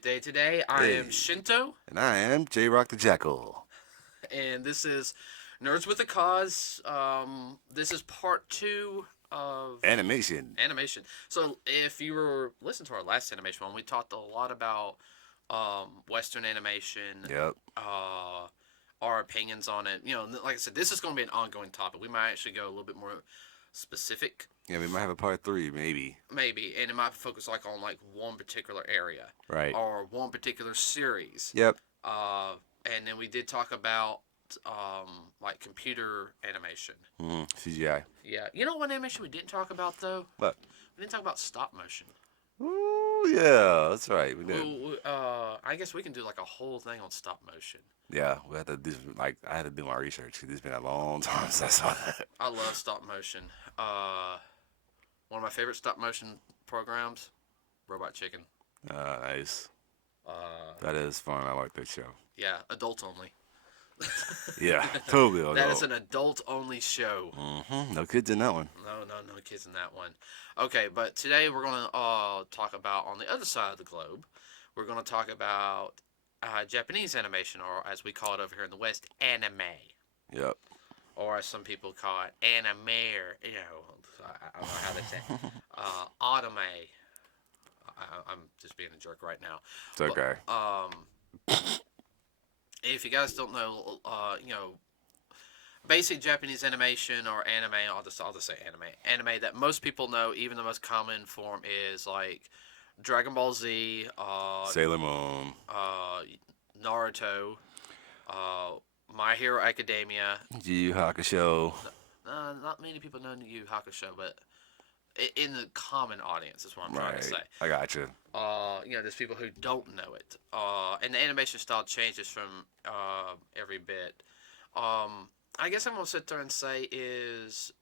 Good day today. I am Shinto, And I am J-Rock the Jackal. and this is Nerds with a Cause. This is part two of Animation. animation. So, if you were listening to our last animation one, we talked a lot about Western animation, Yep. our opinions on it. Like I said, this is going to be an ongoing topic. We might actually go a little bit more specific, Yeah, we might have a part 3, maybe. maybe, and it might focus on one particular area Right. or one particular series. Yep. Uh, and then we did talk about computer animation. CGI. Yeah, you know what animation we didn't talk about though? What? We didn't talk about stop motion. Ooh, yeah, that's right. We did. I guess we can do like a whole thing on stop motion. Yeah, we had to do I had to do my research because it's been a long time since I saw that. I love stop motion. One of my favorite stop motion programs, Robot Chicken. Nice. Uh, That is fun. I like that show. yeah, adult only. Yeah, totally. That is an adult only show. No kids in that one. No kids in that one. Okay, but today we're going to talk about on the other side of the globe. We're going to talk about Japanese animation, or as we call it over here in the West, anime. Yep. Or as some people call it, anime. I don't know how they say. Anime. I'm just being a jerk right now. It's okay. If you guys don't know, basic Japanese animation or anime, I'll just say anime. Anime that most people know, even the most common form is like Dragon Ball Z, Sailor Moon, Naruto, My Hero Academia. Yu Yu Hakusho. Not many people know Yu Yu Hakusho, but in the common audience is what I'm trying to say. I got you. There's people who don't know it. And the animation style changes from every bit. I guess I'm going to sit there and say is,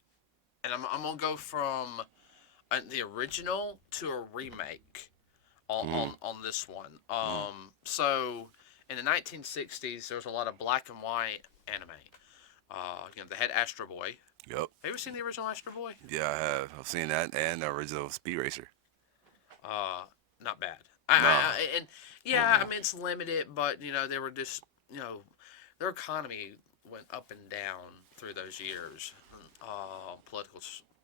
and I'm going to go from the original to a remake on this one. So, in the 1960s, there was a lot of black and white anime. They had Astro Boy. Yep. Have you ever seen the original Astro Boy? Yeah, I have. I've seen that and the original Speed Racer. Not bad. No. It's limited, but they were just their economy went up and down through those years.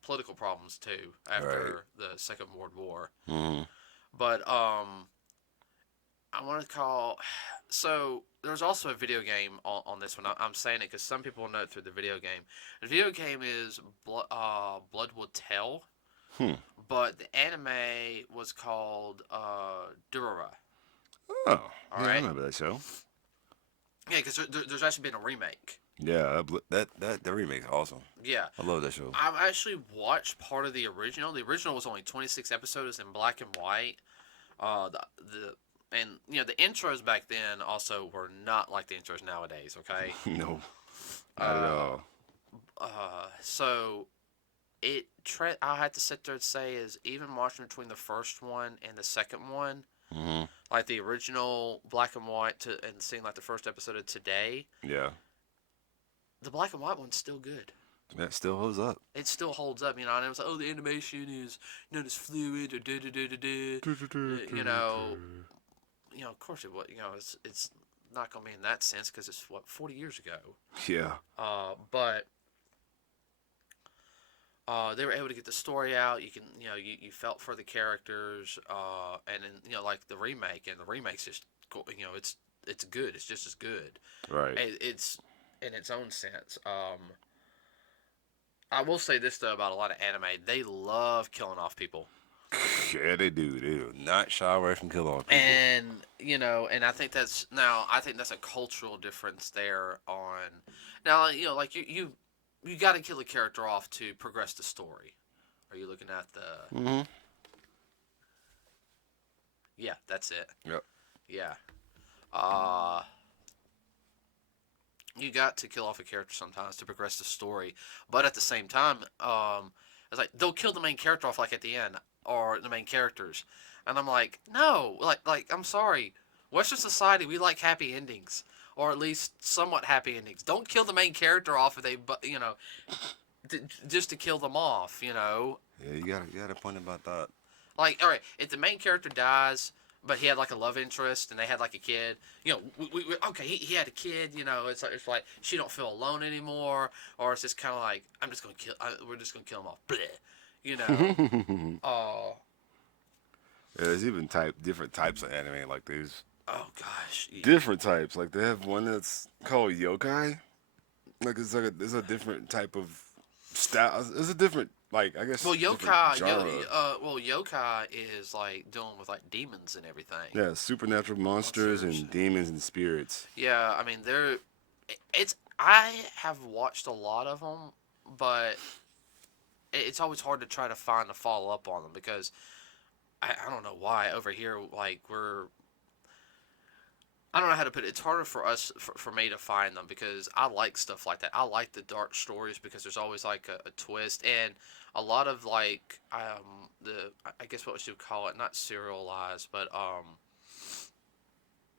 Political problems too after the Second World War. But I want to call. So there's also a video game on this one. I'm saying it because some people know it through the video game. The video game is Blood Will Tell. But the anime was called Durara. Oh, All I right. remember that show. Yeah, because there's actually been a remake. Yeah, that remake's awesome. Yeah. I love that show. I've actually watched part of the original. The original was only 26 episodes in black and white. The intros back then also were not like the intros nowadays. Okay. No, not at all. So I had to sit there and say is even watching between the first one and the second one, like the original black and white and seeing like the first episode of today. Yeah. The black and white one's still good. That still holds up. It still holds up, and it was like, oh, the animation is, this fluid or of course it was, it's not gonna be in that sense because it's 40 years ago. Yeah. But they were able to get the story out. You can, you felt for the characters, and then like the remake, and the remake's just, it's good. It's just as good. Right. It's in its own sense. I will say this though about a lot of anime, they love killing off people. Yeah, they do. They do not shy away from killing people. And and I think that's a cultural difference there. On now, like you got to kill a character off to progress the story. Are you looking at the? Yeah, that's it. Yep. Yeah. You got to kill off a character sometimes to progress the story, but at the same time, it's like they'll kill the main character off like at the end or the main characters, and I'm like, no, like I'm sorry, Western society we like happy endings or at least somewhat happy endings. Don't kill the main character off if they, just to kill them off. Yeah, you got a point about that. Like, all right, if the main character dies, but he had like a love interest, and they had like a kid. You know, okay, he had a kid. You know, it's like she don't feel alone anymore, or it's just kind of like we're just gonna kill him off. Bleh. You know. Oh. Yeah, there's even different types of anime. Like there's Oh gosh. different types. Like they have one that's called yokai. Like it's a different type of style. It's a different, like, I guess, Well, different genre. yokai is like dealing with like demons and everything. Yeah, supernatural monsters and demons and spirits. Yeah, I mean I have watched a lot of them, but it's always hard to try to find a follow up on them because I don't know why over here like I don't know how to put it. It's harder for for me to find them because I like stuff like that. I like the dark stories because there's always like a twist and a lot of like I guess what you would call it, not serialized, but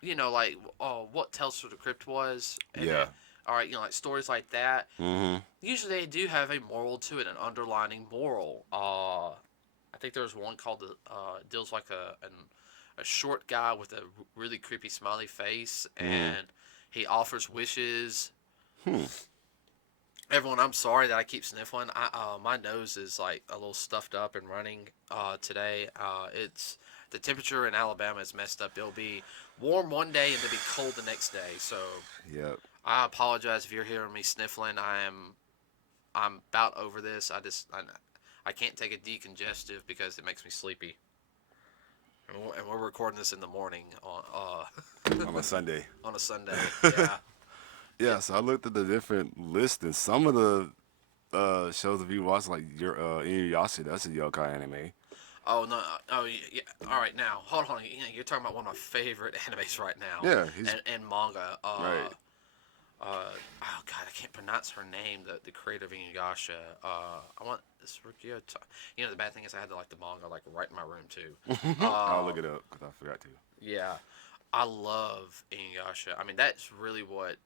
you know, like what Tales from the Crypt was. And Yeah. then, all right, you know, like stories like that. Mm-hmm. Usually they do have a moral to it, an underlining moral. I think there's one called deals like a short guy with a really creepy smiley face, and he offers wishes. Everyone, I'm sorry that I keep sniffling. My nose is like a little stuffed up and running today. It's the temperature in Alabama is messed up. It'll be warm one day and it'll be cold the next day. So Yep. I apologize if you're hearing me sniffling. I'm about over this. I can't take a decongestive because it makes me sleepy. And we're recording this in the morning On a Sunday. on a Sunday. Yeah. Yeah, so I looked at the different lists, and some of the shows that you watch, like your Inuyasha, that's a yokai anime. Oh no! Oh yeah. All right, now hold on. You're talking about one of my favorite animes right now. Yeah, and manga. right. Oh God, I can't pronounce her name. The creator of Inuyasha. I want this. You know, the bad thing is I had to like the manga like right in my room too. I'll look it up because I forgot to. Yeah, I love Inuyasha. I mean, that's really what.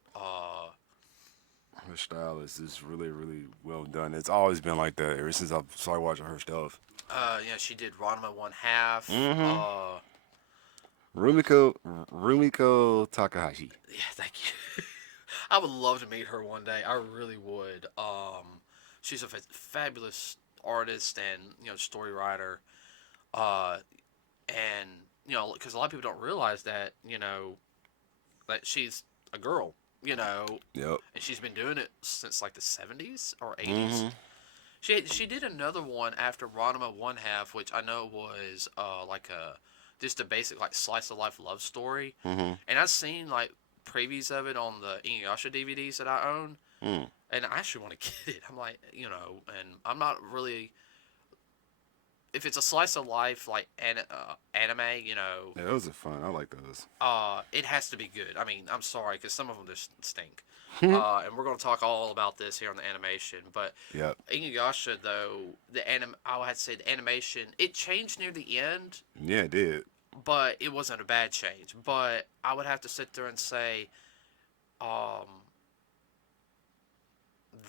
Her style is just really, really well done. It's always been like that ever since I started watching her stuff. Yeah, she did Ranma 1/2. Rumiko Takahashi. Yeah, thank you. I would love to meet her one day. I really would. She's a fabulous artist and story writer. And because a lot of people don't realize that that she's a girl. Yep. And she's been doing it since like the 70s or 80s. She did another one after Ranma 1/2, which I know was like just a basic like slice of life love story. And I've seen like previews of it on the Inuyasha DVDs that I own, and I actually want to get it. I'm like, and I'm not really. If it's a slice of life like anime, Yeah, those are fun. I like those. it has to be good. I mean, I'm sorry because some of them just stink. And we're going to talk all about this here on the animation. But Yep. Inuyasha, though, I would say the animation, it changed near the end, Yeah, it did. but it wasn't a bad change. But I would have to sit there and say,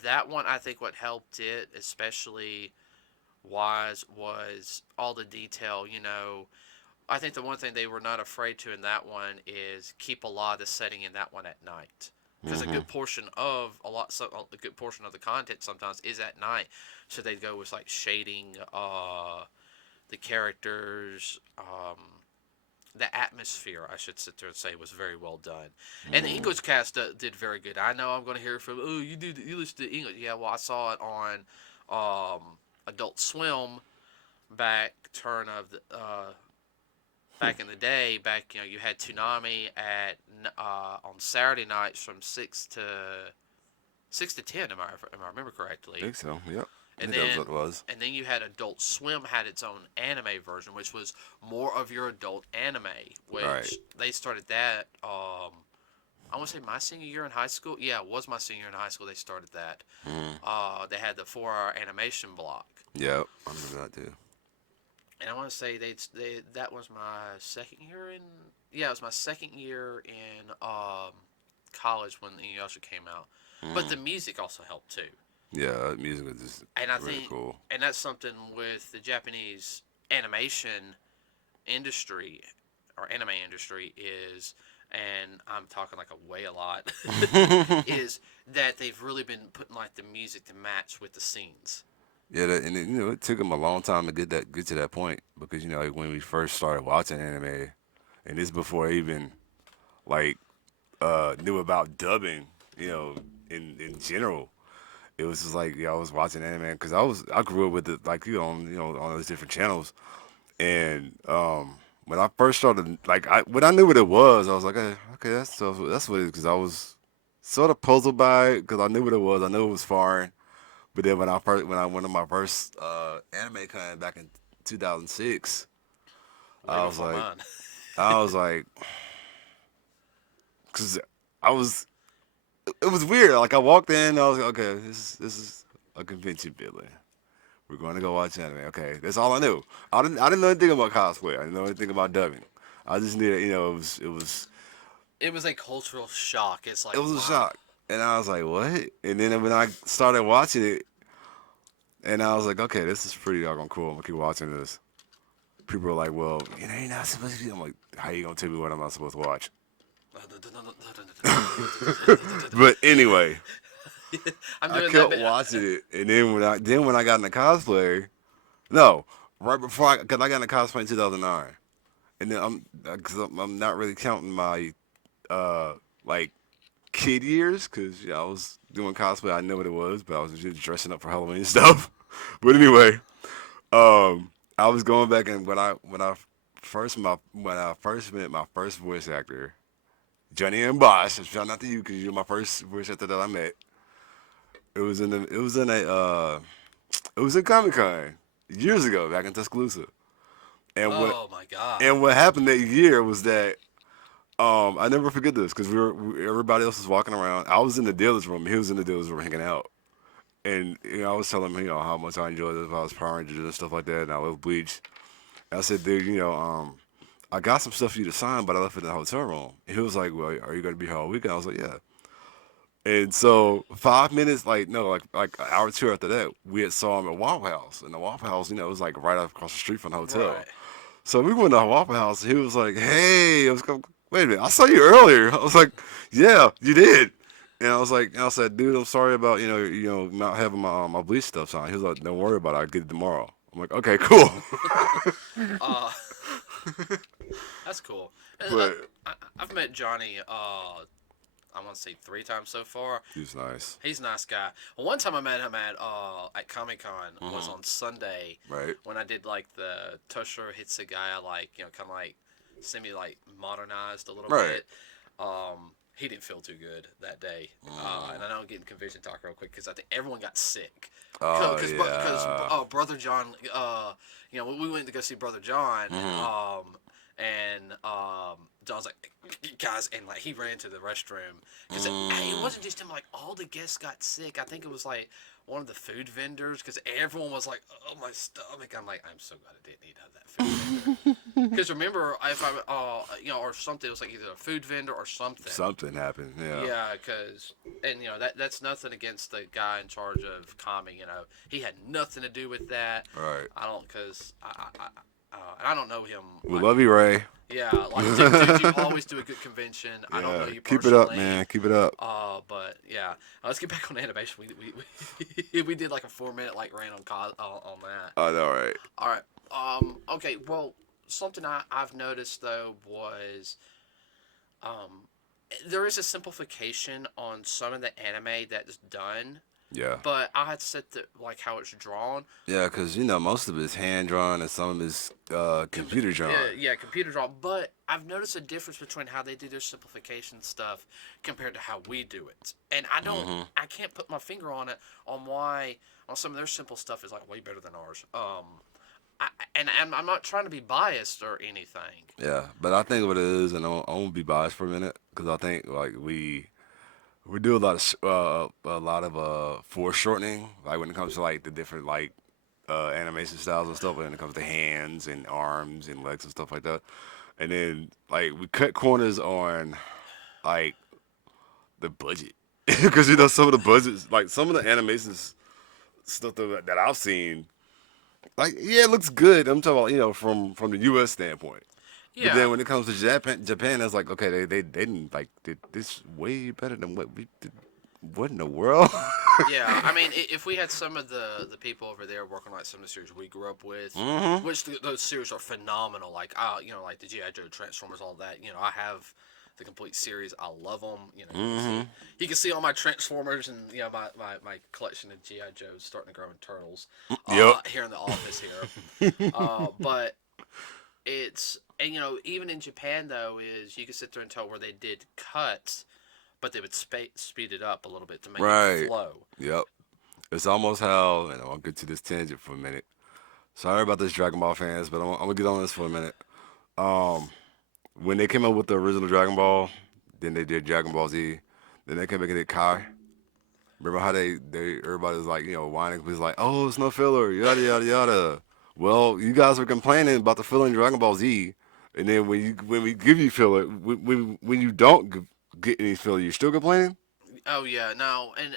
that one, I think what helped it, especially was all the detail, I think the one thing they were not afraid to in that one is keep a lot of the setting in that one at night. Because a good portion of the content sometimes is at night, so they'd go with like shading, the characters, the atmosphere. I should sit there and say was very well done, and the English cast did very good. I know I'm going to hear from you listen to English. Yeah, well I saw it on Adult Swim back in the day. You had Toonami at on Saturday nights from 6 to 10. Am I remember correctly? I think so. Yep. And that was then what it was. And then you had Adult Swim had its own anime version, which was more of your adult anime. Which they started that. I want to say my senior year in high school. Yeah, it was my senior year in high school. They started that. They had the 4-hour animation block. Yep, I remember that too. And I want to say that was my second year in. Yeah, it was my second year in college when Inuyasha came out. But the music also helped too. Yeah, music is just really cool. And that's something with the Japanese animation industry our anime industry is, and I'm talking like a lot, is that they've really been putting like the music to match with the scenes. Yeah, and it took them a long time to get to that point because like when we first started watching anime, and this before I even like knew about dubbing, in general. It was just like I was watching anime because I grew up with it like on those different channels, and when I first started when I knew what it was, I was like, okay, that's what it is because I was sort of puzzled by it because I knew what it was, I knew it was foreign, but then when I went to my first anime con back in 2006, Way I was before like, mine. I was like, because I was it was weird. Like I walked in, I was like, okay, this is a convention building. We're going to go watch anime. Okay, that's all I knew. I didn't know anything about cosplay. I didn't know anything about dubbing. I just knew that It was a cultural shock. It's like, it was a wow. shock, and I was like, what? And then when I started watching it, and I was like, okay, this is pretty doggone cool. I'm gonna keep watching this. People are like, well, you're not supposed to be. I'm like, how you gonna tell me what I'm not supposed to watch? But anyway, I'm I doing that kept bit. watching it, and then when I got into cosplay, no, right before because I got into cosplay in 2009, and then I'm not really counting my like kid years because I was doing cosplay. I know what it was, but I was just dressing up for Halloween stuff. But anyway, I was going back and when I first met my first voice actor, Johnny and Bosch. Shout out to you because you're my first voice actor that I met. It was in Comic Con years ago back in Tuscaloosa. And what Oh my god. and what happened that year was that I never forget this because everybody else was walking around. I was in the dealer's room. He was in the dealer's room hanging out. And I was telling him how much I enjoyed this about his Power Rangers and stuff like that. And I love Bleach. And I said, dude, I got some stuff for you to sign, but I left it in the hotel room. And he was like, well, are you going to be here all weekend? I was like, yeah. And so 5 minutes, like an hour or two after that, we had saw him at Waffle House. And the Waffle House, it was like right across the street from the hotel. Right. So we went to Waffle House. And he was like, hey, wait a minute, I saw you earlier. I was like, yeah, you did. And I said, dude, I'm sorry about not having my Bleach stuff signed. He was like, don't worry about it. I'll get it tomorrow. I'm like, okay, cool. Uh, that's cool. And, But I've met Johnny. I want to say 3 times so far. he's nice, He's a nice guy. Well, one time I met him at Comic Con was on Sunday right? when I did like the Toshiro Hitsugaya, like kind of like semi like modernized a little Right. bit. He didn't feel too good that day, and I know I'm getting convention talk real quick because I think everyone got sick. Oh Because yeah. Brother John, we went to go see Brother John, and John's like, guys, and like he ran to the restroom because it wasn't just him. Like all the guests got sick. I think it was like one of the food vendors because everyone was like, "Oh my stomach!" I'm like, I'm so glad I didn't eat out of that food vendor. Because remember, if I or something, it was like either a food vendor or something. Something happened. Yeah. Yeah, because and that's nothing against the guy in charge of Kami. He had nothing to do with that. Right. I don't because and I don't know him. We like, love you, Ray. Yeah, like dude, you always do a good convention. I don't know you Keep personally. it up, man. Keep it up. But yeah, let's get back on animation. We did like a 4-minute like rant on that. I know, right? All right. Okay. Well, something I've noticed though was, there is a simplification on some of the anime that's done. Yeah. But I had said that like how it's drawn. Yeah, because most of it is hand drawn and some of it is computer drawn. Yeah, computer drawn. But I've noticed a difference between how they do their simplification stuff compared to how we do it. And I can't put my finger on it on why on some of their simple stuff is like way better than ours. I'm not trying to be biased or anything. Yeah, but I think what it is, and I'm gonna be biased for a minute, because I think like we do a lot of foreshortening, like when it comes to like the different like animation styles and stuff. When it comes to hands and arms and legs and stuff like that, and then like we cut corners on like the budget, because some of the budgets, like some of the animations stuff that I've seen, like yeah, it looks good. I'm talking about from the U.S. standpoint. But Yeah. then when it comes to Japan, it's like okay, they didn't like did this way better than what we did. What in the world? Yeah, I mean, if we had some of the people over there working like some of the series we grew up with, Mm-hmm. which those series are phenomenal. Like, like the GI Joe, Transformers, all that. I have the complete series. I love them. Mm-hmm. You can see all my Transformers and my collection of GI Joes starting to grow in turtles. Yep. Here in the office here, but and even in Japan though is you can sit there and tell where they did cuts, but they would speed it up a little bit to make it Right. flow. Yep. It's almost how, and I'll get to this tangent for a minute. Sorry about this Dragon Ball fans, but I'm gonna get on this for a minute. Um, when they came up with the original Dragon Ball, then they did Dragon Ball Z, then they came back and did Kai. Remember how they everybody was like, whining, was like, oh, it's no filler, yada yada yada. Well, you guys were complaining about the filler in Dragon Ball Z, and then when we give you filler, when you don't get any filler, you're still complaining. Oh yeah, no, and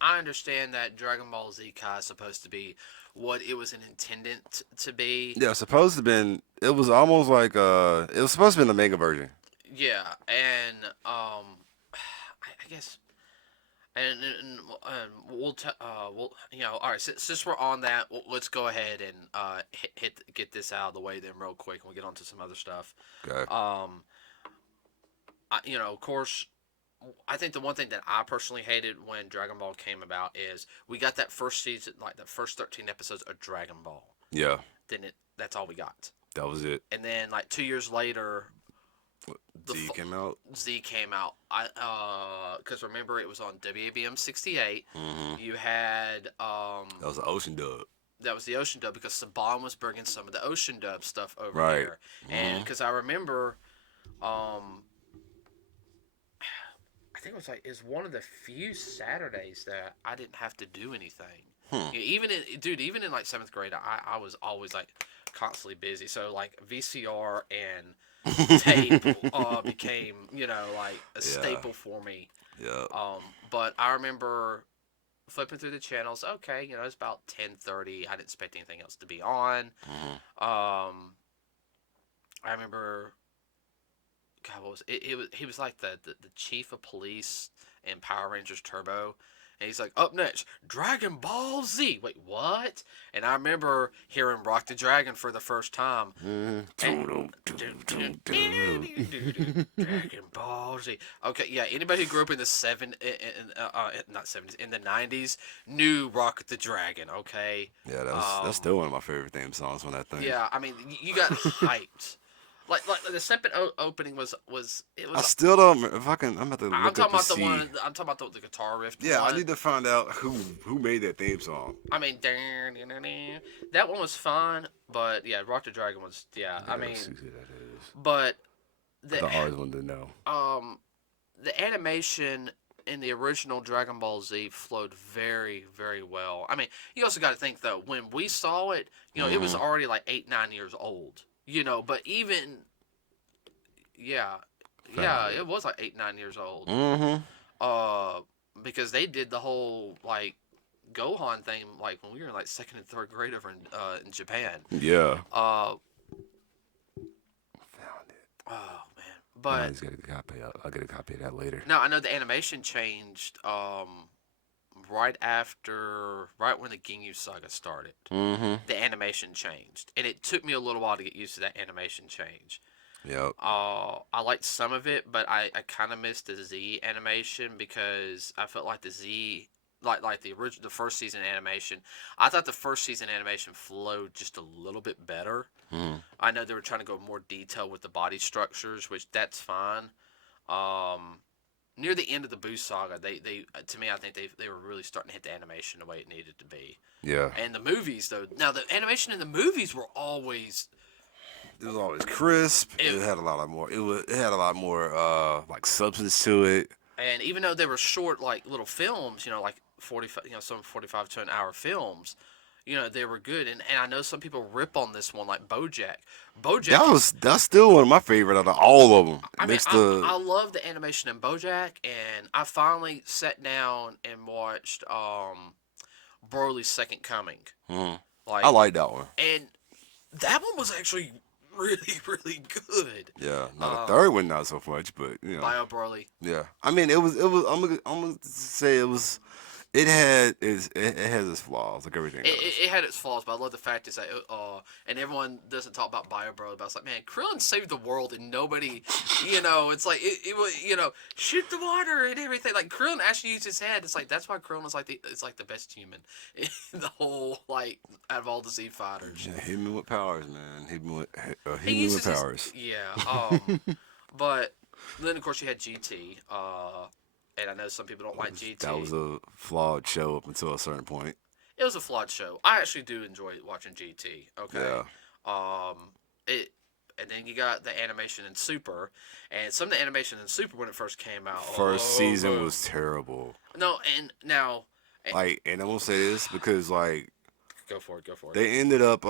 I understand that Dragon Ball Z Kai is supposed to be what it was intended to be. Yeah, supposed to been. It was almost like it was supposed to be the manga version. Yeah, and I guess, and we'll all right. Since we're on that, let's go ahead and get this out of the way then real quick, and we'll get on to some other stuff. Okay. Of course, I think the one thing that I personally hated when Dragon Ball came about is we got that first season, like the first 13 episodes of Dragon Ball. Yeah. Then that's all we got. That was it. And then like 2 years later, Z came out. Z came out. Because remember it was on WABM 68. Mm-hmm. You had That was the Ocean dub. That was the Ocean dub because Saban was bringing some of the Ocean dub stuff over Right. there, and because I remember, I think it was one of the few Saturdays that I didn't have to do anything. Even in like 7th grade, I was always like constantly busy. So like VCR and tape became like a staple for me. Yeah. But I remember flipping through the channels. Okay, it's about 10:30. I didn't expect anything else to be on. I remember. God, what was it? He was like the chief of police in Power Rangers Turbo, and he's like, up next, Dragon Ball Z. Wait, what? And I remember hearing Rock the Dragon for the first time. Dragon Ball Z. Okay, yeah. Anybody who grew up in the not 70s, in the 90s knew Rock the Dragon. Okay. Yeah, that's still one of my favorite theme songs from that thing. Yeah, I mean, you got hyped. Like the second opening was it was. I still don't. If I can, I'm about to look I'm talking up about to see. I'm talking about the guitar riff. Yeah, one. I need to find out who made that theme song. I mean, that one was fun, but yeah, Rock the Dragon was I mean, Let's see who that is. but I always wanted to know. The animation in the original Dragon Ball Z flowed very, very well. I mean, you also got to think though, when we saw it, it was already like 8-9 years old. But even, it was like 8-9 years old. Mm-hmm. Because they did the whole like Gohan thing like when we were in like 2nd and 3rd grade over in Japan. Yeah. Found it. Oh man, but I just gotta get a copy. I'll get a copy of that later. no, I know the animation changed. Right when the Ginyu saga started, the animation changed, and it took me a little while to get used to that animation change. Yep. I liked some of it, but I kind of missed the Z animation because I felt like the Z, like the first season animation, I thought the first season animation flowed just a little bit better. I know they were trying to go more detail with the body structures, which that's fine. Near the end of the Boo saga, they to me, I think they were really starting to hit the animation the way it needed to be. Yeah. And the movies, though, now the animation in the movies were always. It was always crisp. It had a lot more. It had a lot more like substance to it. And even though they were short, like little films, like 45, some 45 to an hour films, they were good. And I know some people rip on this one, like BoJack. That's still one of my favorite out of all of them. I love the animation in BoJack, and I finally sat down and watched Broly's Second Coming. I like that one. And that one was actually really, really good. Yeah, now the third one not so much, but you know. Bio Broly. Yeah, I mean it was. I'm gonna say it was. It has its flaws like everything It, does. it had its flaws, but I love the fact is that, and everyone doesn't talk about Bio Broly, but it's like, man, Krillin saved the world, and nobody, it's like, it was, shoot the water and everything. Like, Krillin actually used his head. It's like, that's why Krillin is like it's like the best human in the whole, like, out of all the Z fighters. Yeah, hit me with powers, man. Hit me He with uses powers. But then, of course, you had GT, and I know some people don't like GT. That was a flawed show up until a certain point. It was a flawed show. I actually do enjoy watching GT. Okay. Yeah. And then you got the animation in Super, and some of the animation in Super when it first came out. First season was terrible. No, and now. Like, and I'm gonna say this because like. Go for it. They ended up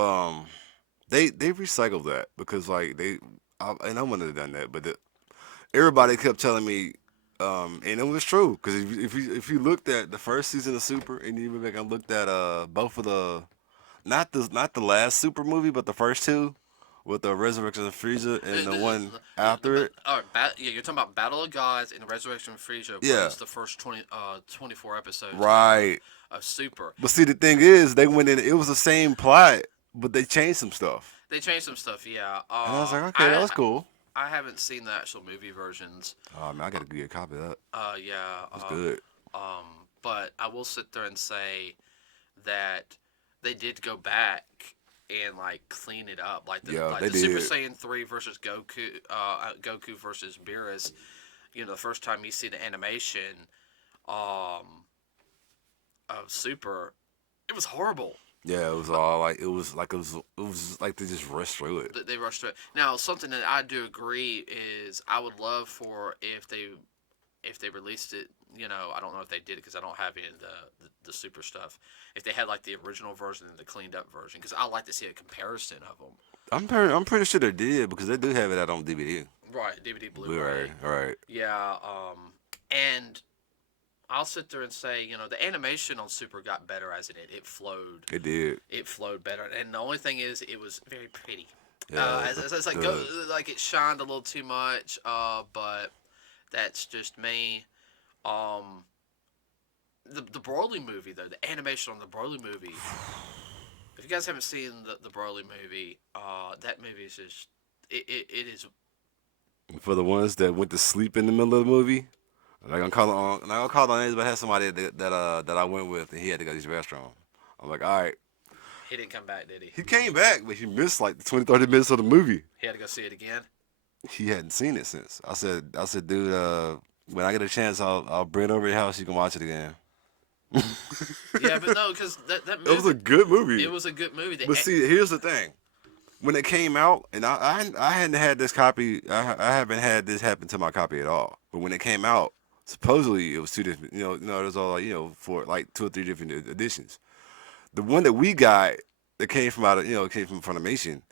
they recycled that because like and I wouldn't have done that, but everybody kept telling me. And it was true because if you looked at the first season of Super and you went back and looked at both of the not the last Super movie but the first two with the Resurrection of Frieza and the one after it. You're talking about Battle of Gods and Resurrection of Frieza. Yeah, it's the first 24 episodes. Right. Of Super. But see, the thing is, they went in. It was the same plot, but they changed some stuff. Yeah. And I was like, okay, that was cool. I haven't seen the actual movie versions. Oh man, I gotta get a copy of that. Yeah. It's good. But I will sit there and say that they did go back and like clean it up, like the Super Saiyan 3 versus Goku, Goku versus Beerus. The first time you see the animation, of Super, it was horrible. Yeah, it was all like it was like they just rushed through it. They rushed through it. Now, something that I do agree is I would love for if they released it. I don't know if they did it because I don't have any of the Super stuff. If they had like the original version and the cleaned up version, because I like to see a comparison of them. I'm pretty sure they did because they do have it out on DVD. Right, DVD, Blu-ray. Right. Yeah. And I'll sit there and say, the animation on Super got better as it flowed. It did. It flowed better, and the only thing is, it was very pretty. Yeah, it's like it shined a little too much. But that's just me. The Broly movie though, the animation on the Broly movie. If you guys haven't seen the Broly movie, that movie is just it is. For the ones that went to sleep in the middle of the movie. I'm not gonna call on names, but I had somebody that I went with, and he had to go to his restroom. I'm like, all right. He didn't come back, did he? He came back, but he missed like the 20, 30 minutes of the movie. He had to go see it again. He hadn't seen it since. I said, dude, when I get a chance, I'll bring it over your house. You can watch it again. Yeah, but no, because that movie, it was a good movie. It was a good movie. But see, here's the thing. When it came out, and I hadn't had this copy. I haven't had this happen to my copy at all. But when it came out. Supposedly it was two different, there's all for like 2 or 3 different editions. The one that we got that came from came from Funimation,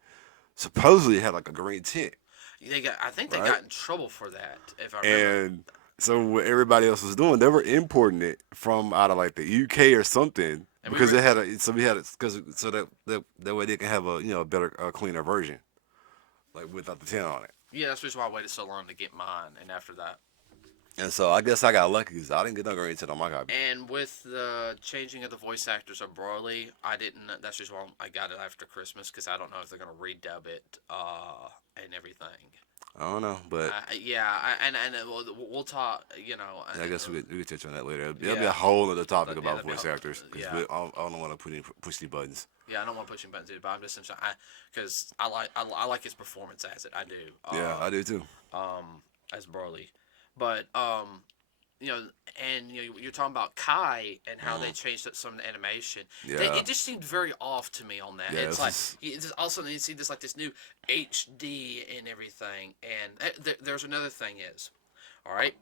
supposedly it had like a green tint. I think they got in trouble for that, if I remember. And so what everybody else was doing, they were importing it from out of like the UK or something because they had so that way they can have a better, cleaner version, like without the tint on it. Yeah, that's just why I waited so long to get mine, and after that. And so I guess I got lucky because I didn't get no green tint on my copy. And with the changing of the voice actors of Broly, I didn't. That's just why I got it after Christmas because I don't know if they're gonna redub it and everything. I don't know, but we'll talk. I guess we could touch on that later. There'll be a whole other topic about voice actors because I don't want to push any buttons. Yeah, I don't want to push any buttons, but I'm just because I like his performance as it. I do. Yeah, I do too. As Broly. But you're talking about Kai and how they changed up some of the animation. Yeah. It just seemed very off to me on that. Yeah, it's like all of a sudden you see this new HD and everything. And there's another thing is, all right,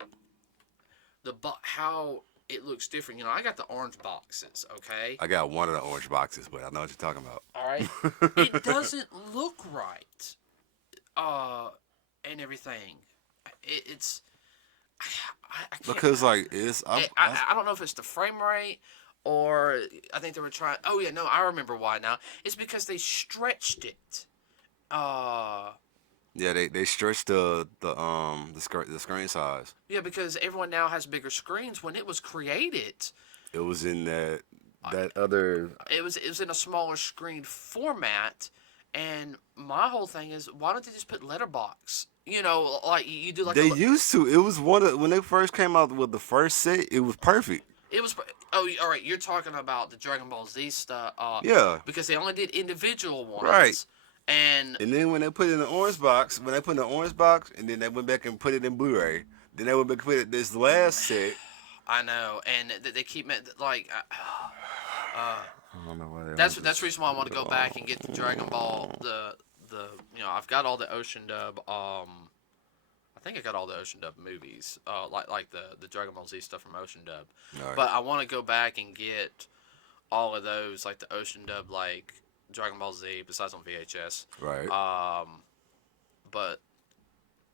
how it looks different. I got the orange boxes. Okay. I got one of the orange boxes, but I know what you're talking about. All right. It doesn't look right. And everything. It's. I can't, because like it's I don't know if it's the frame rate or I think they were trying. Oh yeah, no, I remember why now. It's because they stretched it. Yeah, they stretched the screen size. Yeah, because everyone now has bigger screens. When it was created, It was in uh, that other. it was in a smaller screen format. And my whole thing is, why don't they just put letterbox? Like you do like They used to. It was one of when they first came out with the first set. It was perfect. it was. Oh, all right. You're talking about the Dragon Ball Z stuff. Yeah, Because they only did individual right. ones, and And then when they put it in the orange box, and then they went back and put it in Blu-ray. Then they went back and put it this last set. I know, and they keep like. I don't know why they That's the reason why I want to go back and get the Dragon Ball I've got all the Ocean Dub I think I got all the Ocean Dub movies like the Dragon Ball Z stuff from Ocean Dub, Right. but I want to go back and get all of those like the Ocean Dub like Dragon Ball Z besides on VHS, Right. but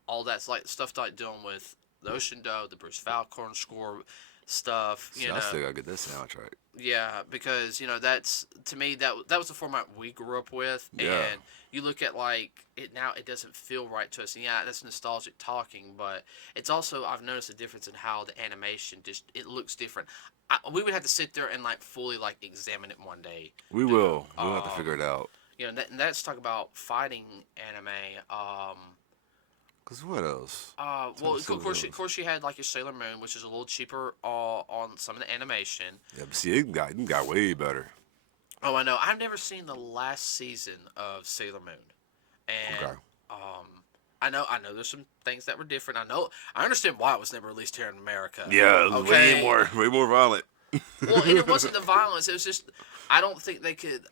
all that's like stuff like dealing with the Ocean Dub, the Bruce Falcorn score stuff, See, I still gotta get that soundtrack. Yeah, because that's to me that was the format we grew up with, Yeah. and you look at like it now, it doesn't feel right to us. And yeah, that's nostalgic talking, but it's also I've noticed a difference in how the animation it looks different. We would have to sit there and like fully like examine it one day. We will. We'll have to figure it out. And that's talk about fighting anime. Cause what else? Well, of course, you had like your Sailor Moon, which is a little cheaper on some of the animation. Yeah, but see, it got way better. Oh, I know. I've never seen the last season of Sailor Moon, and Okay. I know there's some things that were different. I understand why it was never released here in America. Yeah, it was Okay. way more violent. Well, and it wasn't the violence. It was just I don't think they could.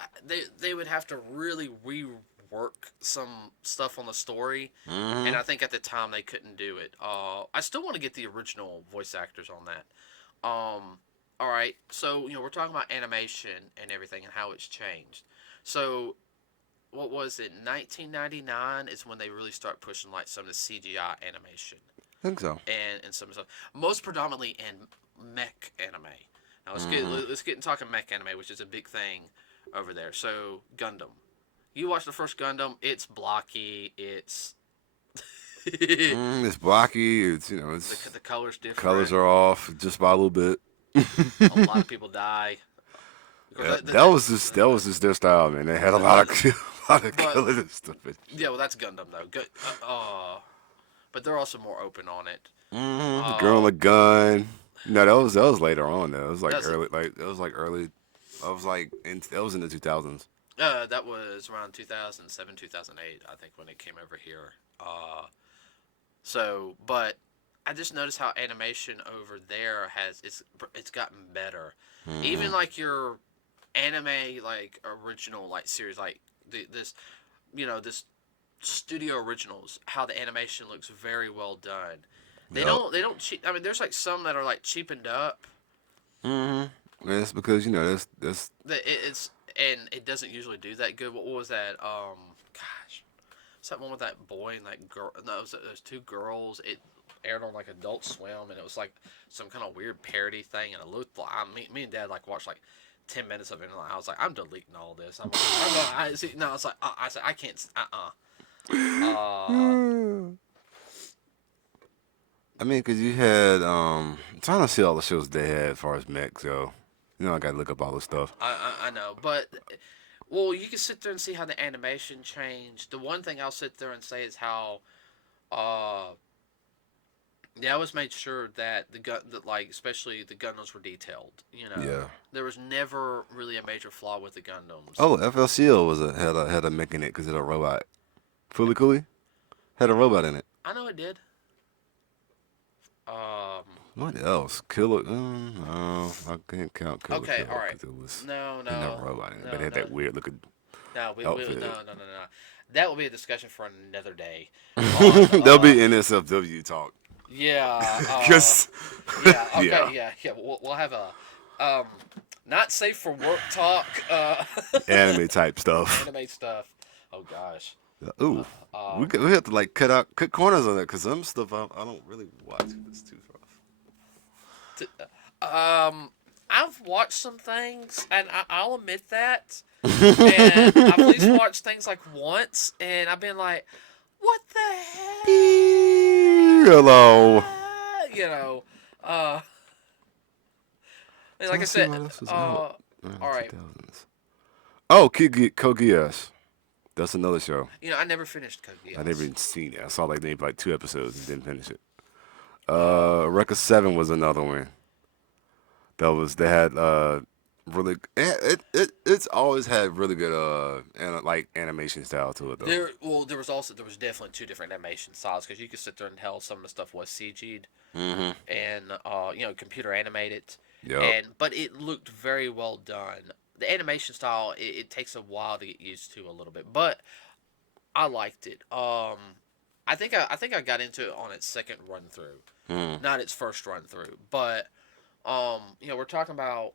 They would have to really rework some stuff on the story, Mm-hmm. and I think at the time they couldn't do it. I still want to get the original voice actors on that. All right, so we're talking about animation and everything and how it's changed. So, what was it? 1999 is when they really start pushing like some of the CGI animation I think so. and some stuff. Most predominantly in mech anime. Now let's get and talking mech anime, which is a big thing over there. So Gundam, you watch the first Gundam. It's blocky. It's It's blocky. It's it's the colors different. colors are off just by a little bit. A lot of people die. Yeah, that was just their style, man. They had a lot of colors and stuff. Yeah, well, that's Gundam though. But they're also more open on it. The girl with a gun. No, that was later on though. It was like That's it. early, early. I was like that was in the 2000s. That was around 2007, 2008, I think, when it came over here. But I just noticed how animation over there it's gotten better. Even like your anime like original like series like this studio originals, how the animation looks very well done. They don't cheap. I mean, there's like some that are like cheapened up. Mm-hmm. That's because that's It's and it doesn't usually do that good. What was that? Gosh, what's that one with that boy and that girl? No, those two girls. It aired on like Adult Swim, and it was like some kind of weird parody thing, and it looked like me and Dad like watched like 10 minutes of it, and I was like, I'm deleting all this. I see. No, it's like I said I can't. I mean, cause you had I'm trying to see all the shows they had as far as mech, so I gotta look up all this stuff. I know, but well, you can sit there and see how the animation changed. The one thing I'll sit there and say is how, they always made sure that like especially the Gundams were detailed. Yeah. There was never really a major flaw with the Gundams. Oh, FLCL had a mech in it because it's a robot. Fully Cooley had a robot in it. I know it did. What else? Killer? No, I can't count Killer. Okay, Kill, all right. 'cause it was No, didn't have a robot in it, but it had that weird looking. No, outfit. no. That will be a discussion for another day. There'll be NSFW talk. Yeah. Cause Yeah. Okay. Yeah. Yeah. We'll have a not safe for work talk. Anime type stuff. Anime stuff. Oh gosh. Ooh, we have to like cut corners on that because some stuff I don't really watch. It's too rough. I I've watched some things, and I'll admit that. And I've at least watched things like once, and I've been like, what the Hello. hell? You know, uh, and like Trying I to see said, what else was out all around the right. 2000s. Oh, Code Geass. That's another show. You know, I never finished Code I never Geass. even seen it. I saw like maybe like 2 episodes and didn't finish it. Uh, Record 7 was another one. They had really it's always had really good like animation style to it though. there was definitely two different animation styles because you could sit there and tell some of the stuff was CG'd Mhm. and computer animated, Yep. but it looked very well done. The animation style it takes a while to get used to a little bit, but I liked it. I think I got into it on its second run through, Mm. not its first run through. But we're talking about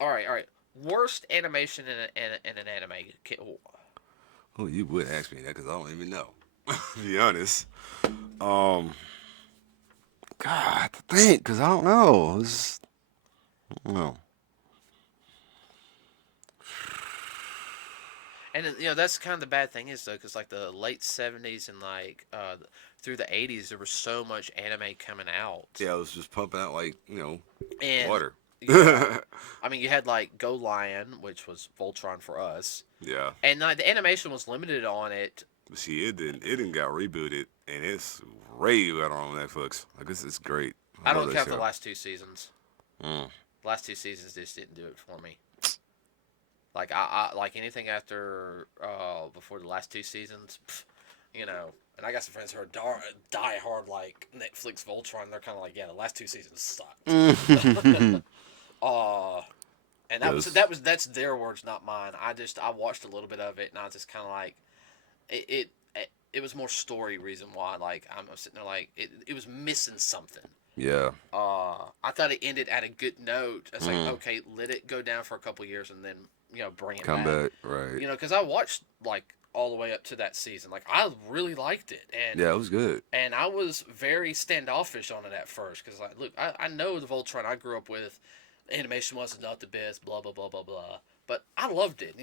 all right. Worst animation in an anime. Oh, you would ask me that because I don't even know. To be honest. Um. God, I have to think because I don't know. I don't know. And that's kind of the bad thing is though, because like the late '70s and like through the '80s, there was so much anime coming out. Yeah, I was just pumping out like And water. yeah, I mean, you had like Go Lion, which was Voltron for us, Yeah. and like the animation was limited on it. See, it didn't got rebooted, and it's way better on Netflix. Like it's great. I I love don't that count the show. last two seasons. Mm. The last two seasons just didn't do it for me. Like I like anything after before the last two seasons, And I got some friends who are die hard like Netflix Voltron. They're kind of like, yeah, the last two seasons sucked. uh, and Yes. that's their words, not mine. I watched a little bit of it, and I was just kind of like, it was more story reason why. Like I'm sitting there like it was missing something. Yeah. I thought it ended at a good note. It's like, Mm. okay, let it go down for a couple years and then bring it Come back. back. Right. Because I watched like all the way up to that season. Like I really liked it, Yeah, it was good. and I was very standoffish on it at first because like, look, I know the Voltron I grew up with, the animation wasn't not the best, blah blah blah blah blah, but I loved it.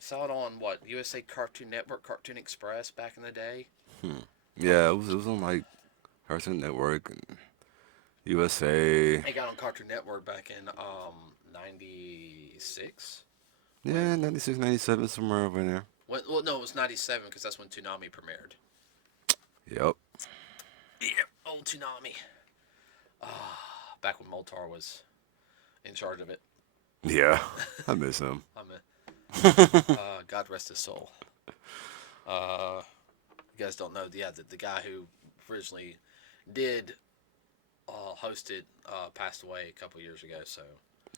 Saw it on what USA Cartoon Network, Cartoon Express back in the day. Yeah, it was on like Cartoon Network and USA. It got on Cartoon Network back in '96. Yeah, 96, 97, somewhere over there. Well, no, it was '97 because that's when Toonami premiered. Yep. Yeah, old Toonami. Back when Moltar was in charge of it. Yeah, I miss him. God rest his soul. You guys don't know, yeah, the guy who originally did hosted passed away a couple years ago. So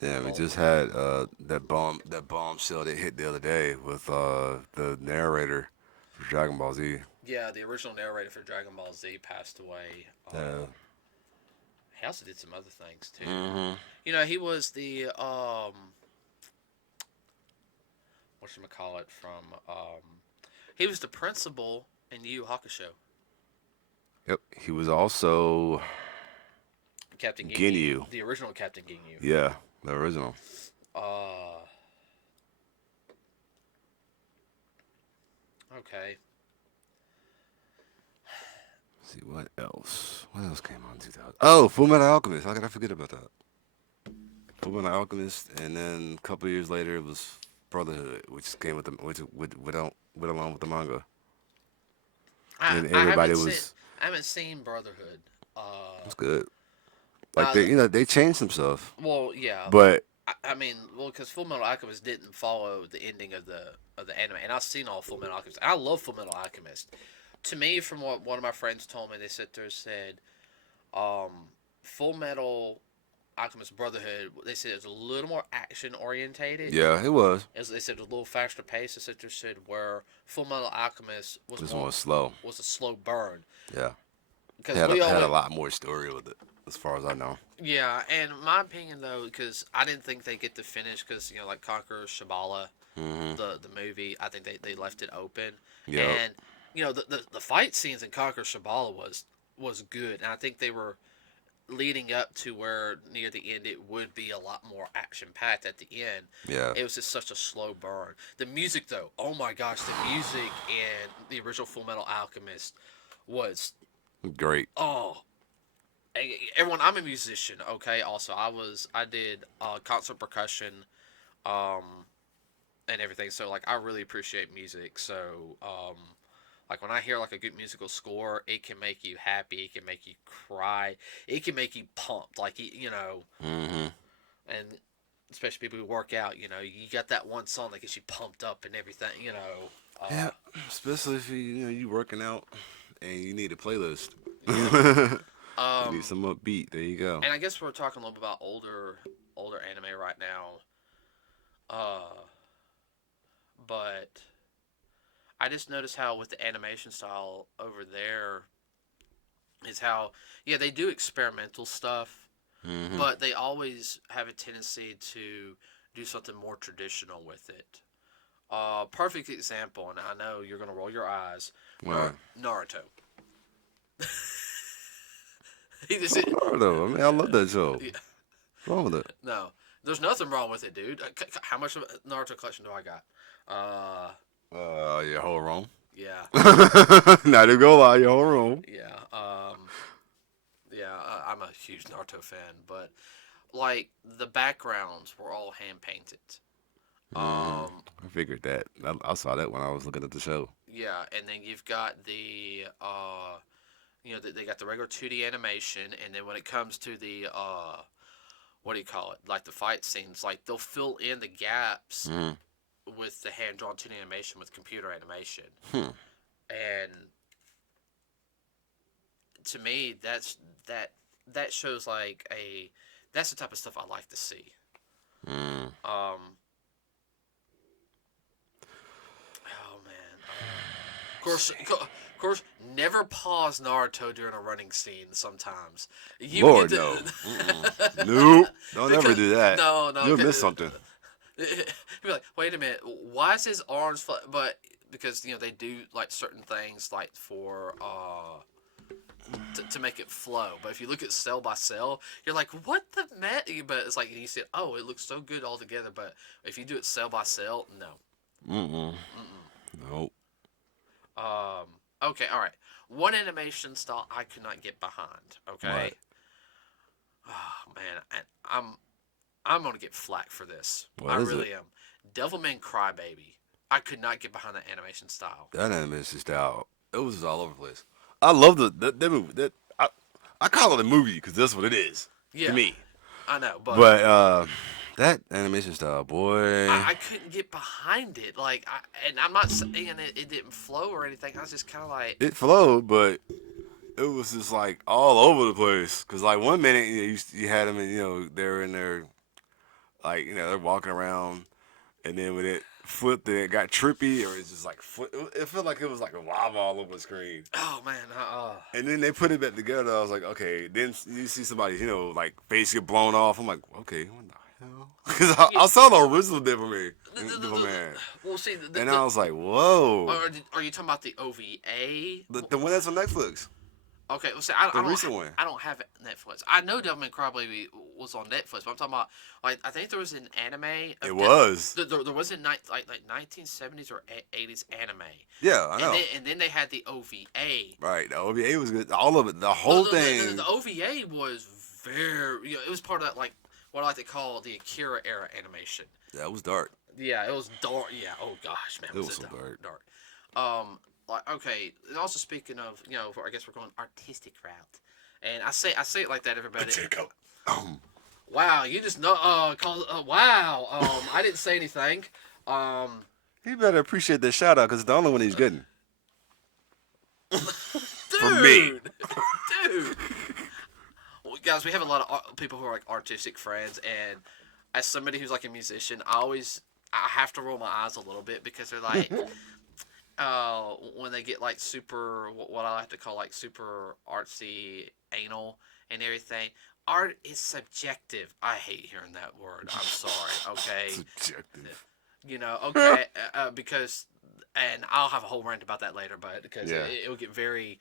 Yeah, we just had that bombshell that hit the other day with the narrator for Dragon Ball Z. yeah, the original narrator for Dragon Ball Z passed away. Yeah. He also did some other things too. Mm-hmm. He was the whatchamacallit from he was the principal in Yu Yu Hakusho. Yep. He was also Captain Ginyu. The original Captain Ginyu. Yeah, the original. Okay. Let's see what else. What else came on 2000? Oh, Full Metal Alchemist. How could I forget about that? Full Metal Alchemist, and then a couple of years later it was Brotherhood, which came with along with the manga. And everybody I haven't seen Brotherhood. was good. Like they changed some stuff, Well, yeah. but I mean, because Full Metal Alchemist didn't follow the ending of the anime, and I've seen all Full Metal Alchemist. I love Full Metal Alchemist. To me, from what one of my friends told me, they sit there and said, Full Metal Alchemist Brotherhood. They said it was a little more action orientated. yeah, it was. They said it was a little faster pace. They sit there and said where Full Metal Alchemist was This one was slow. Was a slow burn. Yeah, Because had a lot more story with it, as far as I know. Yeah, and my opinion though, because I didn't think they get to finish, because like Conqueror Shabala, the movie, I think they left it open. Yeah. And the fight scenes in Conqueror Shabala was good, and I think they were leading up to where near the end it would be a lot more action packed at the end. Yeah. It was just such a slow burn. The music though, oh my gosh, the music in the original Full Metal Alchemist was Great. oh. Everyone, I'm a musician. Okay, also I did concert percussion, um, and everything. So like I really appreciate music. So like when I hear like a good musical score, it can make you happy. It can make you cry. It can make you pumped. Like Mm-hmm. and especially people who work out. You got that one song that gets you pumped up and everything. Yeah, especially if you working out and you need a playlist. Yeah. You need some upbeat. There you go. And I guess we're talking a little bit about older anime right now. But I just noticed how with the animation style over there is how they do experimental stuff, Mm-hmm. but they always have a tendency to do something more traditional with it. Perfect example, and I know you're gonna roll your eyes. Why? Naruto. He just Naruto. I mean, I love that show. yeah, What's wrong with it? no, there's nothing wrong with it, dude. How much of a Naruto collection do I got? Your whole room. Yeah, Not to go lie, your whole room. yeah, I'm a huge Naruto fan, but like the backgrounds were all hand painted. I figured that. I saw that when I was looking at the show. Yeah, and then you've got they got the regular 2D animation, and then when it comes to the what do you call it? Like the fight scenes, like they'll fill in the gaps Mm. with the hand drawn 2D animation with computer animation, Hmm. and to me, that shows like that's the type of stuff I like to see. Mm. Oh man. Of course, never pause Naruto during a running scene. Sometimes Lord, get no. to- Mm-mm. Nope. Don't ever Because- do that. No, no. You'll 'cause- miss something. You'd be like, wait a minute, why is his arms but because they do like certain things like for to make it flow. But if you look at cell by cell, you're like, what the met? But it's like you see, oh, it looks so good all together. But if you do it cell by cell, no. Mm-mm. Nope. Okay, all right. One animation style I could not get behind. Okay. Right. Oh man, and I'm gonna get flack for this. What I is really it? am. Devilman Crybaby. I could not get behind that animation style. That animation style, it was just all over the place. I love that movie. I call it a movie because that's what it is Yeah, to me. I know, But that animation style, boy. I couldn't get behind it. Like, and I'm not saying it didn't flow or anything. I was just kind of like, It flowed, but it was just like all over the place. Cause like one minute you had them, and they're in there, like they're walking around, and then when it flipped, and it got trippy, or it's just like it felt like it was like a lava all over the screen. oh man, And then they put it back together. I was like, okay. Then you see somebody, like face get blown off. I'm like, okay, what the hell? Because I saw the original Devilman. Well, see, And I was like, whoa. are you talking about the OVA? The one that's on Netflix. Okay, well, see, I don't recent one. I don't have Netflix. I know Devilman Crybaby was on Netflix, but I'm talking about like I think there was an anime. It was. There was a like 1970s or 80s anime. Yeah, I know. And then they had the OVA. Right, the OVA was good. All of it, the whole thing. The OVA was very. It was part of that like what I like to call the Akira era animation. That was dark. Yeah, it was dark. Yeah. Oh gosh, man, It was so dark. Dark. Like okay. And also speaking of, I guess we're going artistic route, and I say it like that, everybody. Wow, you just know. Wow. I didn't say anything. He better appreciate the shout out because it's the only one he's getting. Dude, For me. dude. Well, guys, we have a lot of people who are like artistic friends, and as somebody who's like a musician, I have to roll my eyes a little bit because they're like, when they get like super, what I like to call like super artsy, anal, and everything. Art is subjective. I hate hearing that word. I'm sorry. Okay. Subjective. Okay, because, and I'll have a whole rant about that later, but because Yeah. it will get very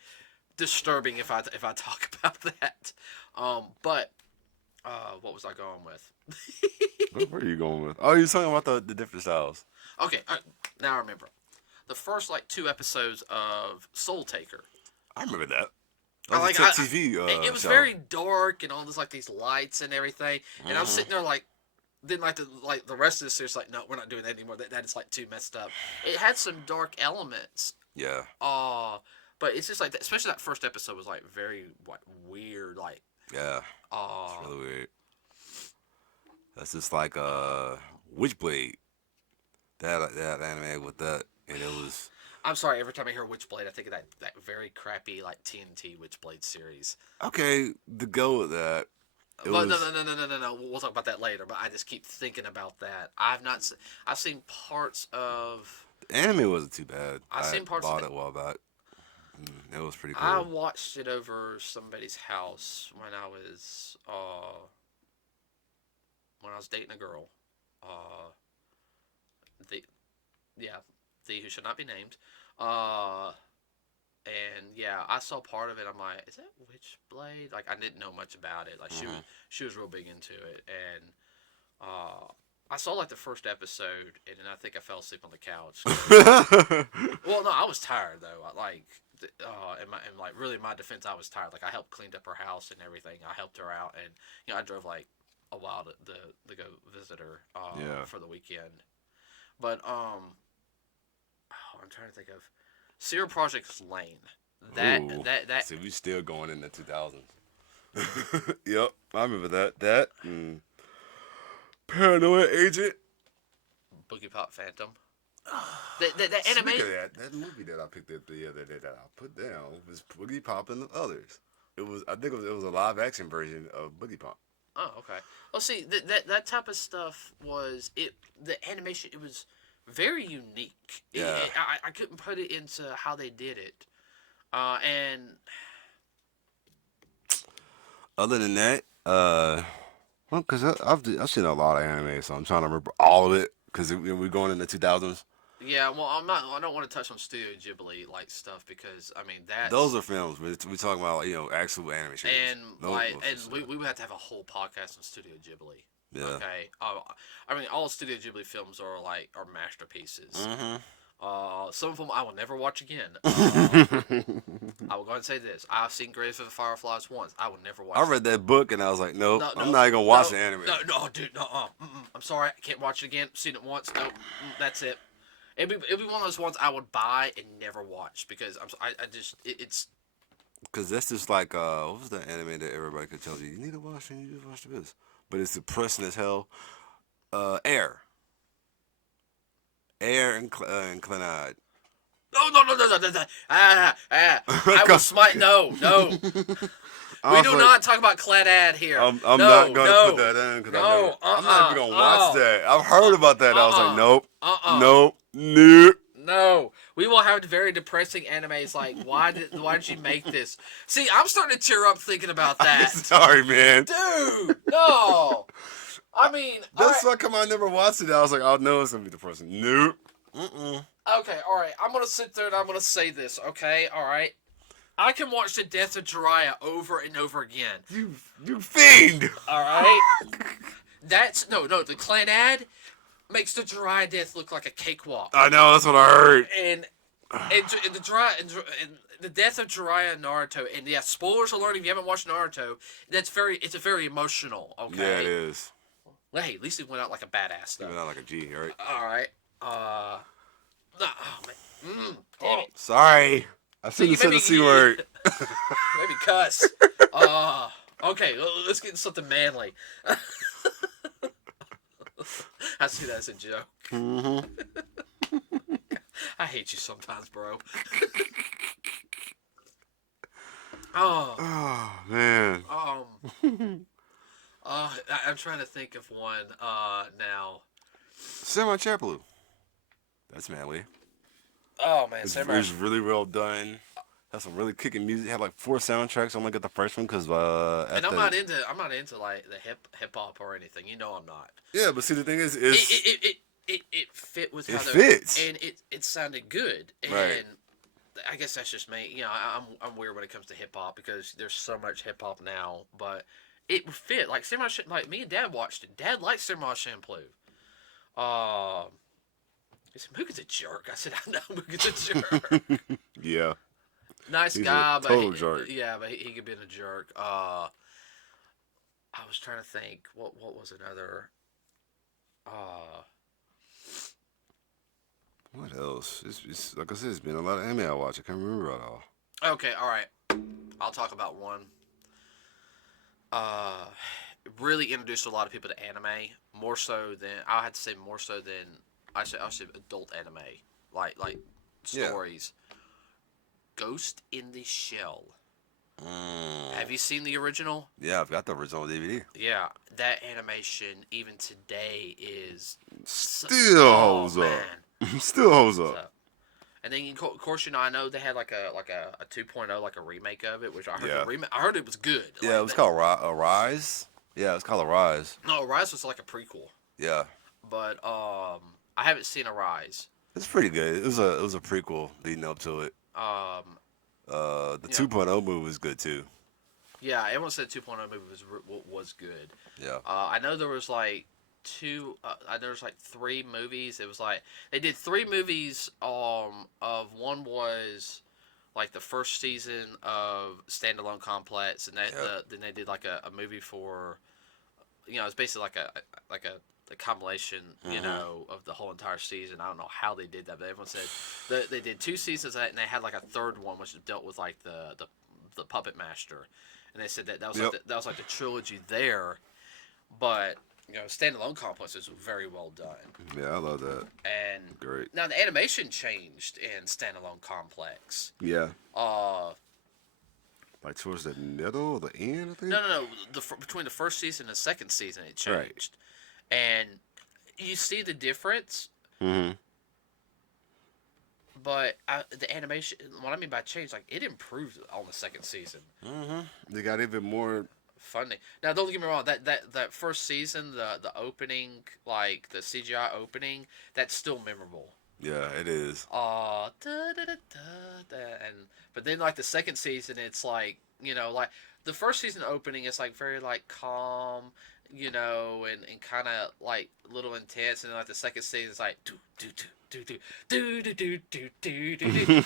disturbing if I talk about that. But what was I going with? Where are you going with? Oh, you're talking about the different styles. Okay, now I remember. The first like 2 episodes of Soul Taker. I remember that. That was a tech TV it was show. very dark and all this like these lights and everything. And I was sitting there like, then like the rest of the series like, no, we're not doing that anymore. That is like too messed up. It had some dark elements. Yeah. But it's just like that, especially that first episode was like very like weird. Like Yeah. It's really weird. That's just like Witchblade. That anime with that, and it was. I'm sorry. Every time I hear Witchblade, I think of that very crappy like TNT Witchblade series. Okay, to go with that. But no. We'll talk about that later. But I just keep thinking about that. I've seen parts of. The anime wasn't too bad. I've seen parts bought of it a while back. It was pretty cool. I watched it over somebody's house when I was dating a girl. The who should not be named. And yeah, I saw part of it. I'm like, is that Witchblade? Like, I didn't know much about it. Like, she was real big into it, and I saw like the first episode, and then I think I fell asleep on the couch. Well, no, I was tired though. In like really my defense, I was tired. Like, I helped clean up her house and everything. I helped her out, and I drove like a while to go visit her for the weekend. But I'm trying to think of Zero Project Lane. That See, we still going in the 2000s. Yep, I remember that. Paranoid Agent. Boogie Pop Phantom. That anime. Speaking of that movie that I picked up the other day that I put down was Boogie Pop and the Others. I think it was a live action version of Boogie Pop. Oh, okay. Well, see, that type of stuff was it. The animation, it was very unique. Yeah. I couldn't put it into how they did it. And other than that, well, because I've seen a lot of anime, so I'm trying to remember all of it because we're going in the 2000s. Yeah, well, I don't want to touch on Studio Ghibli like stuff because I mean that those are films. We're talking about actual animation. And we would have to have a whole podcast on Studio Ghibli. Yeah. Okay. I mean, all Studio Ghibli films are masterpieces. Mm-hmm. Some of them I will never watch again. I will go ahead and say this: I've seen Graves of the Fireflies once. I will never watch. I read that book and I was like, nope, I'm not even gonna watch the anime. No, dude, no. I'm sorry, I can't watch it again. Seen it once. Nope, that's it. It'd be one of those ones I would buy and never watch because it's. Because that's just like what was that anime that everybody could tell you need to watch and you just watch this, but it's depressing as hell. Air and Clanide. No. I will smite. No. We do not talk about Clanad here. I'm not going to put that in because I'm not even going to watch that. I've heard about that. I was like, nope. No. We will have very depressing animes like, why did you make this? See, I'm starting to tear up thinking about that. I'm sorry, man. Dude, no. I mean, that's why I never watched it. I was like, oh no, it's gonna be depressing. Nope. Okay, all right. I'm gonna sit there and I'm gonna say this. Okay, all right. I can watch the death of Jiraiya over and over again. You fiend. All right. That's no. The Clanad makes the Jiraiya death look like a cakewalk. I know, that's what I heard. And the death of Jiraiya and Naruto, and yeah, spoilers alert if you haven't watched Naruto. It's a very emotional. Okay. Yeah, it is. Well, hey, at least he went out like a badass though. He went out like a G, right? All right. Oh man. Damn it. Sorry. I shouldn't have said the C word. Maybe cuss. Okay, let's get into something manly. I see that as a joke. Mm-hmm. I hate you sometimes, bro. Oh man. I'm trying to think of one now. Samurai Champloo. That's manly. Oh man, it was really well done. Had some really kicking music. Had like 4 soundtracks. I'm gonna get the first one because and I'm not into like the hip hop or anything. You know I'm not. Yeah, but see the thing is it fit with how it fits and it sounded good and right. I guess that's just me. You know, I'm weird when it comes to hip hop because there's so much hip hop now, but it would fit. Like like me and Dad watched it. Dad likes Samurai Champloo. He said Mookie's a jerk. I said I know Mookie's a jerk. Yeah. Nice He's guy, a but total jerk. yeah, but he could be a jerk. I was trying to think what was another. Uh, What else? It's like I said, it's been a lot of anime I watch. I can't remember it all. okay, all right. I'll talk about one. Uh, really introduced a lot of people to anime more so than I had to say more so than I should adult anime like Yeah. stories. Ghost in the Shell. Mm. Have you seen the original? Yeah, I've got the original DVD. Yeah, that animation even today is Still holds up. Still holds up. So, and then of course I know they had like a 2.0 like a remake of it, which I heard I heard it was good. Yeah, like, it was called Rise. Yeah, it's called Rise. No, Rise was like a prequel. Yeah. But I haven't seen Rise. It's pretty good. It was a prequel leading up to it. The 2.0 movie was good too. Yeah, everyone said 2.0 movie was good. Yeah. I know there was like there was like 3 movies. It was like they did 3 movies. Of one was like the first season of Standalone Complex, and then they did like a movie for, it's basically like a compilation, of the whole entire season. I don't know how they did that, but everyone said they did 2 seasons of that, and they had like a third one which dealt with like the Puppet Master, and they said that was like the trilogy there, but Standalone Complex is very well done. Yeah, I love that. And great. Now the animation changed in Standalone Complex. Yeah. Like towards the middle or the end, I think. No. Between the first season and the second season, it changed. Right. And you see the difference. Mm-hmm. But the animation, what I mean by change, like it improved on the second season. Mm-hmm. They got even more funny. Now, don't get me wrong. That first season, the opening, like the CGI opening, that's still memorable. Yeah, it is. But then like the second season, it's like like the first season opening is like very like calm, and kind of like a little intense, and then like the second season is like do. You're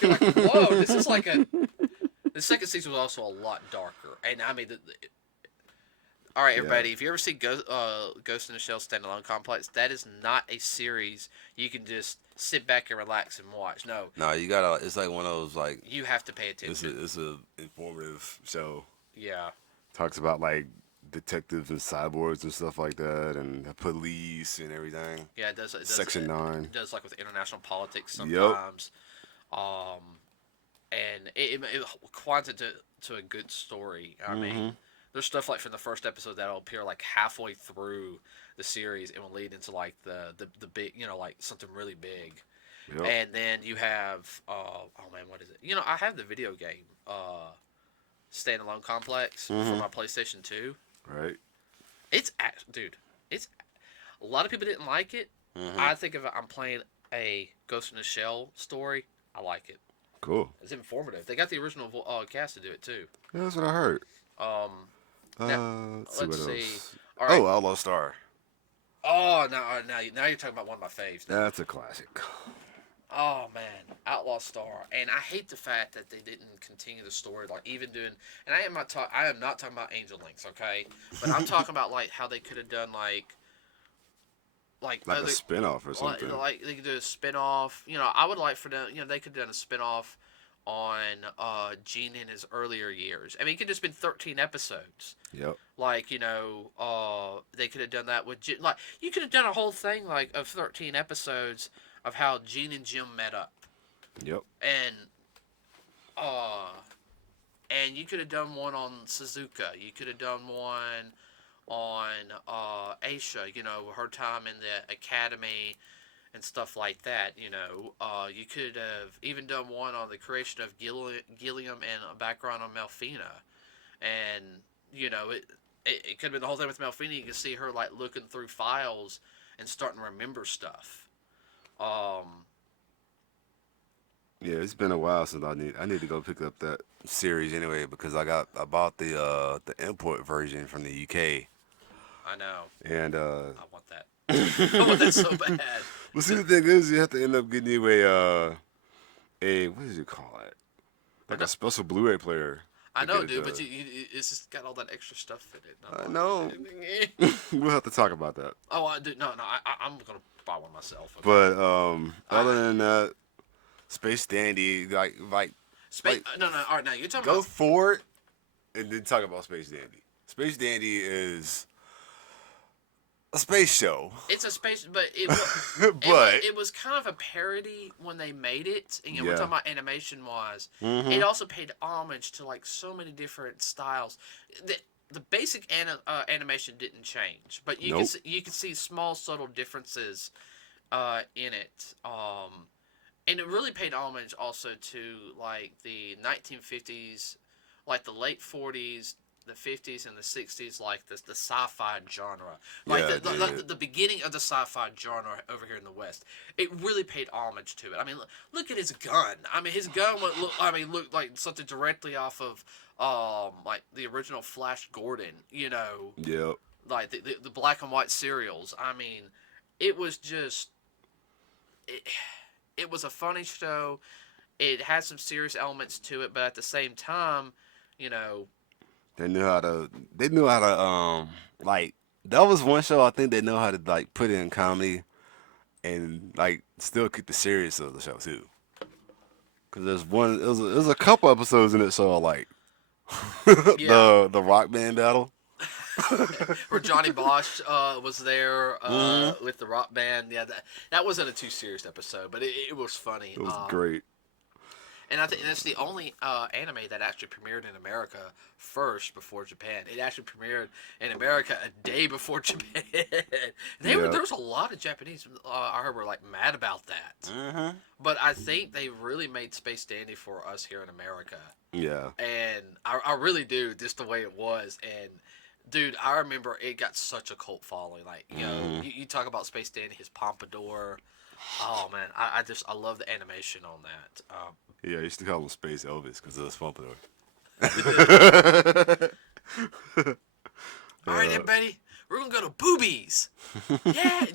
like, whoa, this is like the second season was also a lot darker, and I mean all right, everybody. If you ever see Ghost in the Shell Standalone Complex, that is not a series you can just sit back and relax and watch. No, you gotta. It's like one of those like you have to pay attention. It's a informative show. Yeah, talks about like detectives and cyborgs and stuff like that, and the police and everything. Yeah, it does. Section 9. It does like with international politics sometimes. Yep. And it quants it to a good story. I mean. There's stuff like from the first episode that'll appear like halfway through the series and will lead into like the big, like something really big. Yep. And then you have, oh man, what is it? I have the video game, Standalone Complex for my PlayStation 2. Right. It's a lot of people didn't like it. I think if I'm playing a Ghost in the Shell story, I like it. Cool. It's informative. They got the original cast to do it too. Yeah, that's what I heard. Now, let's see. All right. Oh, Outlaw Star. Oh, now you're talking about one of my faves. That's a classic. Oh man, Outlaw Star, and I hate the fact that they didn't continue the story, like even doing. And I am not talking about Angel Links, okay? But I'm talking about like how they could have done like a spinoff or something. Like they could do a spinoff. I would like for them. They could have done a spinoff on Gene in his earlier years. I mean, it could have just been 13 episodes. Yep. Like, they could have done that with Gene. Like, you could have done a whole thing, like, of 13 episodes of how Gene and Jim met up. Yep. And you could have done one on Suzuka. You could have done one on Aisha, her time in the academy and stuff like that, you could have even done one on the creation of Gilliam and a background on Melfina, and it could have been the whole thing with Melfina. You can see her like looking through files and starting to remember stuff. Yeah, it's been a while since I need to go pick up that series anyway because I bought the import version from the UK I know. and I want that. I want that so bad. well see the thing is you have to end up getting you a what did you call it? I Like know, a special Blu-ray player I to know, get it dude, but done. it's just got all that extra stuff in it. And I I'm know. like, We'll have to talk about that. oh, I do. No, no, I'm gonna buy one myself. Okay. But I other than that, Space Dandy, space. like No, no. All right, now you're talking go about. forward and then talk about Space Dandy. Space Dandy is a space show, It's a space, but but it was kind of a parody when they made it. And, we're yeah, talking about animation wise. hmm It also paid homage to like so many different styles. The basic animation didn't change, but nope, you can see small subtle differences in it. And it really paid homage also to like the 1950s, like the late 40s, the 50s, and the 60s, like the sci-fi genre, like yeah, it did. the beginning of the sci-fi genre over here in the West. It really paid homage to it. I mean, look at his gun. I mean, his gun would look. I mean, looked like something directly off of like the original Flash Gordon. Yep. Like the black and white serials. I mean, it was just. It was a funny show. It had some serious elements to it, but at the same time, you know, They knew how to. They knew how to. Like that was one show I think they know how to like put in comedy and like still keep the serious of the show too. Cause there's one. There's a couple episodes in it so like yeah, the rock band battle. where Johnny Bosch was there Hmm. with the rock band. Yeah, that wasn't a too serious episode, but it was funny. It was great. And I think that's the only anime that actually premiered in America first before Japan. It actually premiered in America a day before Japan. Yeah. There was a lot of Japanese I heard were like mad about that. Hmm. But I think they really made Space Dandy for us here in America. Yeah. And I really do, just the way it was. And dude, I remember it got such a cult following. Like, Hmm. you talk about Space Dandy, his pompadour. Oh man, I love the animation on that. Yeah. I used to call him Space Elvis because of his pompadour. All right, uh, then, Betty, we're gonna go to boobies. Yeah.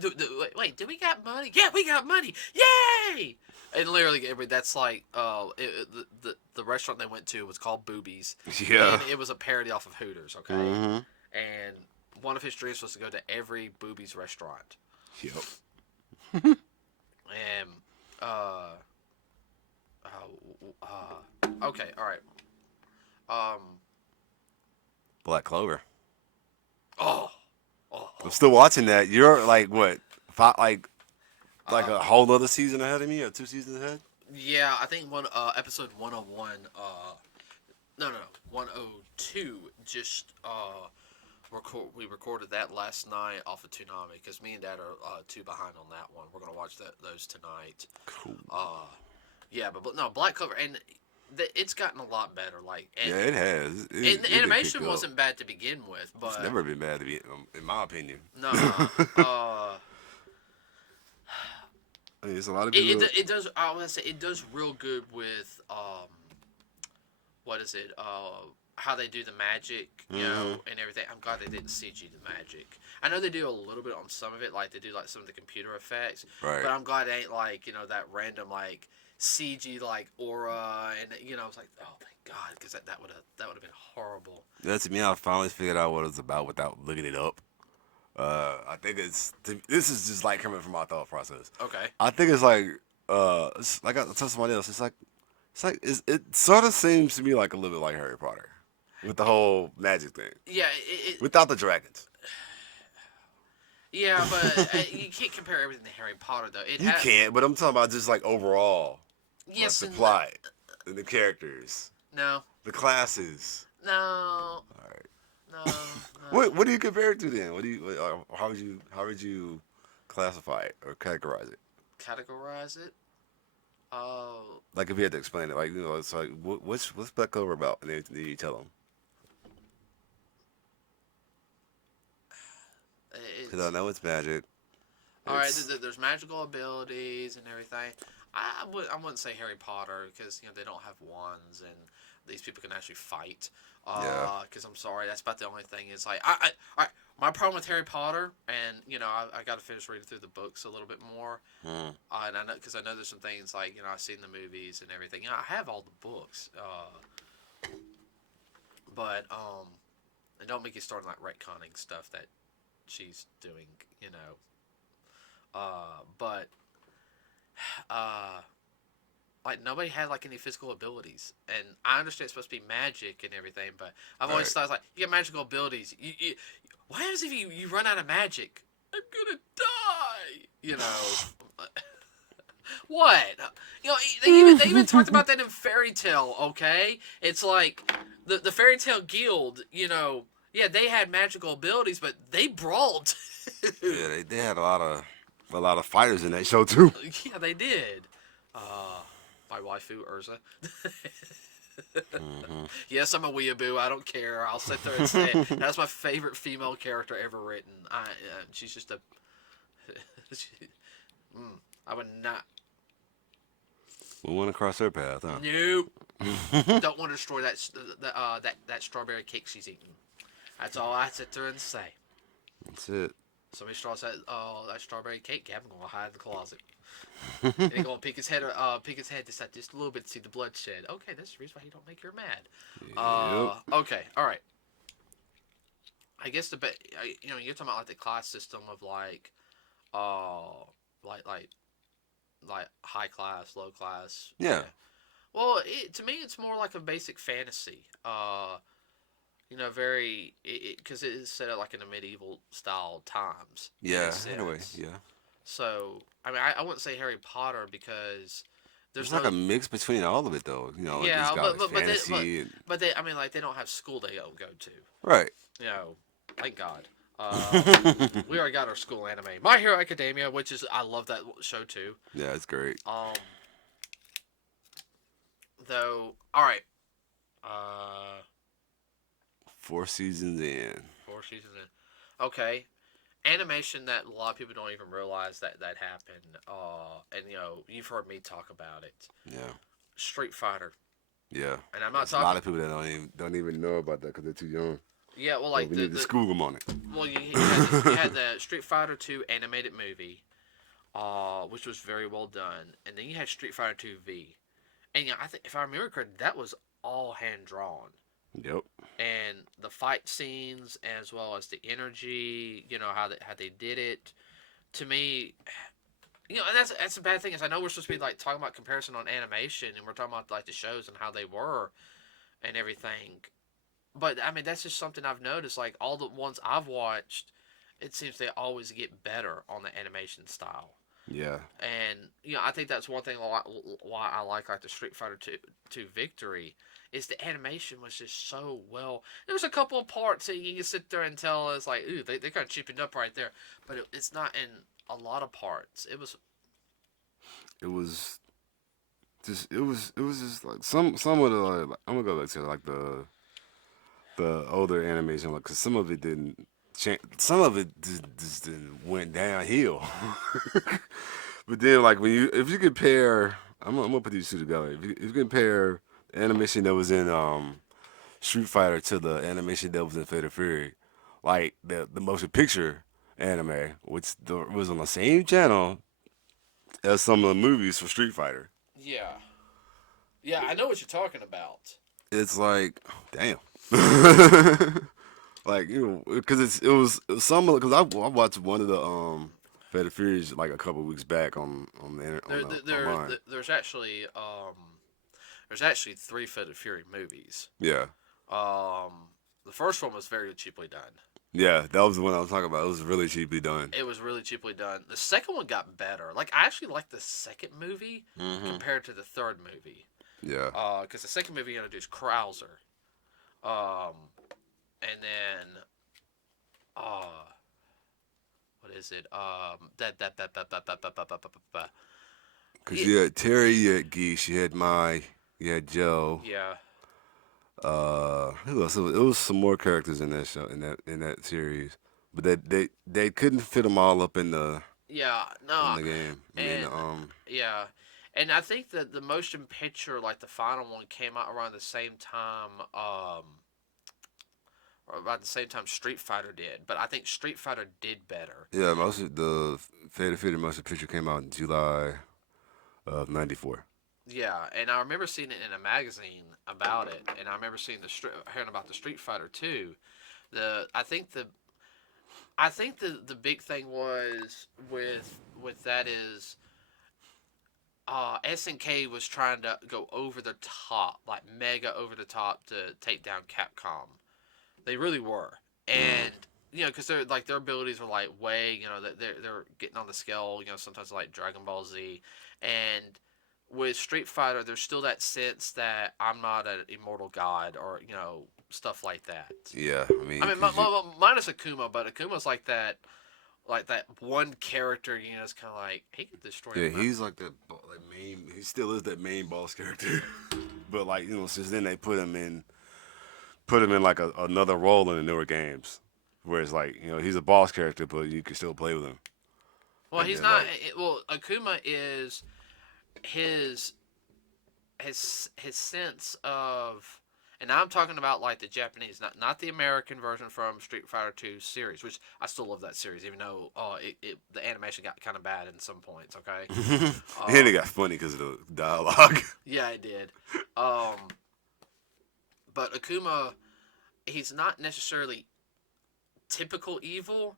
Wait, do we got money? Yeah, we got money. Yay! And literally, that's like the restaurant they went to was called Boobies, yeah. and it was a parody off of Hooters. Okay, Hmm. and one of his dreams was to go to every Boobies restaurant. Yep. And okay, all right. Um, Black Clover. oh, oh, I'm still watching that. You're like what? Five, like uh, a whole other season ahead of me, or 2 seasons ahead? yeah. I think episode 101. No, 102. Just we recorded that last night off of Toonami because me and Dad are two behind on that one. We're gonna watch those tonight. Cool. Yeah, but no, Black Clover, and it's gotten a lot better. Like, Yeah, it has. and It the did animation pick up. wasn't bad to begin with, but It's never been bad to be, in my opinion. no, I mean, it's a lot of it, people. it, it does. I want to say it does real good with what is it? How they do the magic, and everything. I'm glad they didn't CG the magic. I know they do a little bit on some of it, like they do like some of the computer effects. Right. But I'm glad it ain't like that random like CG like aura, and it's like, oh thank God, because that would have been horrible. Yeah, to me, I finally figured out what it's about without looking it up. I think this is just like coming from my thought process. Okay. I think it's like I told somebody else. It sort of seems to me like a little bit like Harry Potter, with the whole magic thing, Yeah. without the dragons. Yeah, but you can't compare everything to Harry Potter though. You can't, but I'm talking about just like overall. Yes. Like the And plot, and the characters, no. the classes. No. All right. No. What do you compare it to then? How would you classify it or categorize it? Categorize it. Oh. Like if you had to explain it, like it's like what's Black Clover about, and then you tell them. Because I know it's magic. All right. There's magical abilities and everything. I wouldn't say Harry Potter because they don't have wands and these people can actually fight. Yeah. Because I'm sorry, that's about the only thing is like my problem with Harry Potter, and I got to finish reading through the books a little bit more. Mm. And I know because I know there's some things like I've seen the movies and everything. I have all the books. But and don't make you start like retconning stuff that she's doing. But uh, like nobody had like any physical abilities, and I understand it's supposed to be magic and everything, but I've always thought like you get magical abilities. What happens if you run out of magic? I'm gonna die. What? They even talked about that in Fairy Tale. Okay, it's like the Fairy Tale Guild. Yeah, they had magical abilities, but they brawled. Yeah, they had a lot of fighters in that show too. Yeah, they did. My waifu Urza. Mm-hmm. Yes, I'm a weeaboo. I don't care. I'll sit there and say it. That's my favorite female character ever written. She's just a. I would not. We want to cross her path, huh? Nope. Don't want to destroy that strawberry cake she's eating. That's all I sit there and say. That's it. Somebody straws that strawberry cake. Gavin gonna hide in the closet. And he gonna pick his head just a little bit to see the bloodshed. Okay, that's the reason why he don't make her mad. Yep. Okay, all right. I guess you're talking about like the class system of like high class, low class. Yeah. Well, to me, it's more like a basic fantasy. Very because it is set up like in a medieval style times. Yeah. Anyway, yeah. So I mean, I wouldn't say Harry Potter because there's like a mix between all of it, though. Yeah, fantasy but they I mean like they don't have school they don't go to. Right. Thank God. We already got our school anime, My Hero Academia, which is I love that show too. Yeah, it's great. Though, all right. 4 seasons in. 4 seasons in. Okay. Animation that a lot of people don't even realize that happened. And you've heard me talk about it. Yeah. Street Fighter. Yeah. And I'm not There's talking. a lot of people that don't even know about that because they're too young. Yeah, well, like we need to school them on it. Well, you had the Street Fighter 2 animated movie, which was very well done, and then you had Street Fighter 2 V, and I think if I remember correctly, that was all hand drawn. Yep. And the fight scenes, as well as the energy, how they did it, to me, and that's a bad thing is I know we're supposed to be like talking about comparison on animation, and we're talking about like the shows and how they were, and everything. But, I mean, that's just something I've noticed. Like, all the ones I've watched, it seems they always get better on the animation style. Yeah. And, I think that's one thing why I like the Street Fighter 2 Victory, is the animation was just so well. There's a couple of parts that you can sit there and tell it's like, ooh, they kind of cheapened up right there. But it's not in a lot of parts. It was just like some of the, like, I'm going to go back to, like, the older animation, like, cause some of it didn't change. Some of it just didn't went downhill. But then, like if you compare, I'm gonna put these two together. If you compare the animation that was in Street Fighter to the animation that was in Fatal Fury, like the motion picture anime, which was on the same channel as some of the movies for Street Fighter. Yeah. Yeah, I know what you're talking about. It's like, damn. Like, because it was some because I watched one of the Fatal Furies like a couple weeks back on the internet. There's actually 3 Fatal Fury movies. Yeah. The first one was very cheaply done. Yeah, that was the one I was talking about. It was really cheaply done. It was really cheaply done. The second one got better. Like, I actually liked the second movie compared to the third movie. Yeah. Because the second movie introduced Krauser. And then, what is it? Because you had Terry, you had Geese, you had Mai, you had Joe. Yeah. Who else? It was some more characters in that show, in that series, but they couldn't fit them all up in the in the game. Yeah, And I think that the motion picture, like the final one, came out around the same time. Or about the same time Street Fighter did, but I think Street Fighter did better. Yeah, most of the Fatal Fury motion picture came out in July of '94. Yeah, and I remember seeing it in a magazine about it, and I remember seeing hearing about the Street Fighter too. I think the big thing was with that is SNK was trying to go over the top, like mega over the top, to take down Capcom. They really were, and because their abilities are like way, they're getting on the scale. Sometimes like Dragon Ball Z, and with Street Fighter, there's still that sense that I'm not an immortal god or stuff like that. Yeah, I mean, minus Akuma, but Akuma's like that one character. It's kind of like he could destroy. Yeah, he's like that main. He still is that main boss character, but like since then they put him in like another role in the newer games, where it's like he's a boss character, but you can still play with him. Well, he's not. Well, Akuma is his sense of, and I'm talking about like the Japanese, not the American version from Street Fighter 2 series, which I still love that series, even though the animation got kind of bad in some points. Okay, And it got funny because of the dialogue. Yeah, it did. But Akuma, he's not necessarily typical evil.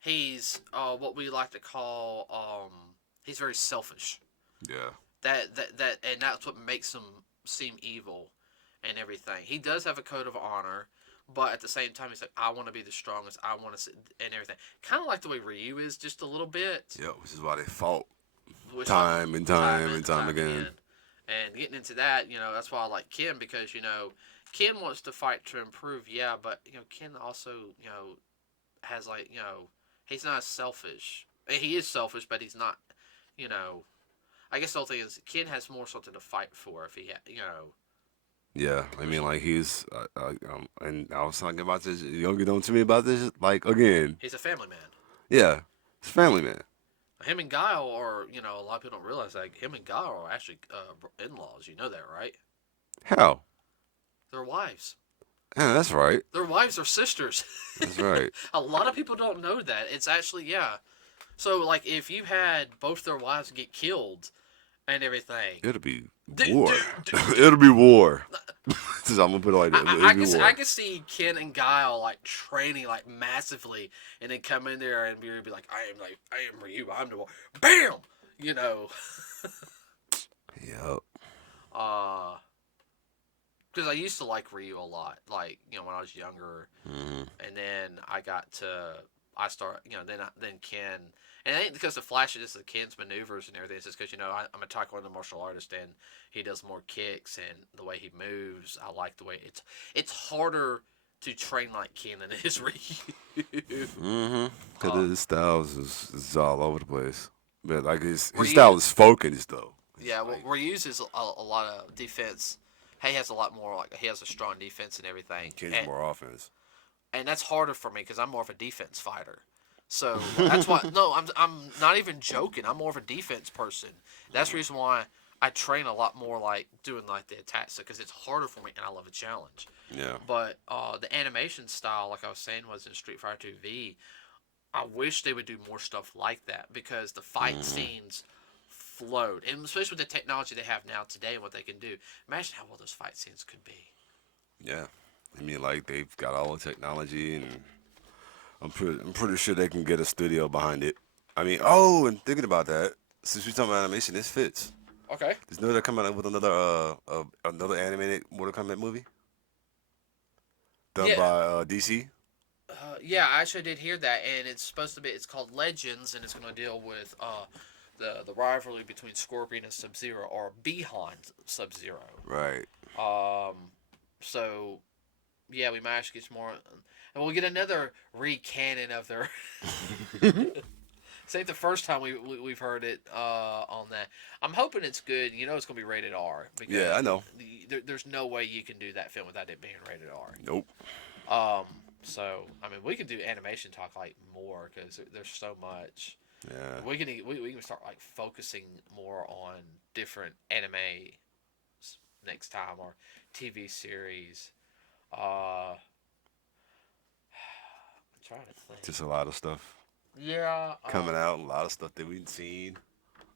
He's what we like to call he's very selfish. Yeah. That and that's what makes him seem evil and everything. He does have a code of honor, but at the same time he's like, I want to be the strongest. I want to and everything. Kind of like the way Ryu is, just a little bit. Yeah, which is why they fought time and time again. And getting into that, that's why I like Ken, because Ken wants to fight to improve, yeah, but Ken also has like he's not selfish. He is selfish, but he's not. I guess the whole thing is Ken has more something to fight for if he Yeah, I mean, like he's, and I was talking about this. You don't get on to me about this, like again. He's a family man. Yeah, he's a family man. Him and Guile are, a lot of people don't realize that him and Guile are actually in-laws. You know that, right? How? They're wives. Yeah, that's right. Their wives are sisters. That's right. A lot of people don't know that. It's actually, yeah. So, like, if you had both their wives get killed and everything, it'll be war. It'll be war. I'm gonna put it like that. I could see Ken and Guile like training like massively, and then come in there and be like, I am Ryu. I'm the one. Bam. Yep. Because I used to like Ryu a lot, like when I was younger, and then I start then Ken, and it ain't because the flashes of Ken's maneuvers and everything. It's just because I'm a Taekwondo martial artist, and he does more kicks, and the way he moves, I like the way it's harder to train like Ken than it is Ryu. Because his styles is all over the place, but like his style is focused though. Yeah, well, Ryu's is a lot of defense. He has a lot more, he has a strong defense and everything. Ken's more offense. And that's harder for me because I'm more of a defense fighter. So that's why. No, I'm not even joking. I'm more of a defense person. That's the reason why I train a lot more, like doing like the attacks, because it's harder for me, and I love a challenge. Yeah. But the animation style, like I was saying, was in Street Fighter 2V. I wish they would do more stuff like that, because the fight scenes flowed, and especially with the technology they have now today and what they can do. Imagine how well those fight scenes could be. Yeah, I mean, like they've got all the technology, and I'm pretty sure they can get a studio behind it. I mean, and thinking about that, since we're talking about animation, this fits. Okay. There's no they're coming out with another animated Mortal Kombat movie done by DC. Yeah, I actually did hear that, and it's called Legends, and it's going to deal with the rivalry between Scorpion and Sub-Zero, or behind Sub-Zero. Right. So, yeah, we might actually get some more, and we'll get another re-canon of their. It's ain't the first time we've heard it on that. I'm hoping it's good. It's going to be rated R. Because yeah, I know. There's no way you can do that film without it being rated R. Nope. So, I mean, we can do animation talk like more, because there's so much. Yeah. We can start like focusing more on different anime next time or TV series. I'm trying to think. Just a lot of stuff Yeah. coming out. A lot of stuff that we've seen.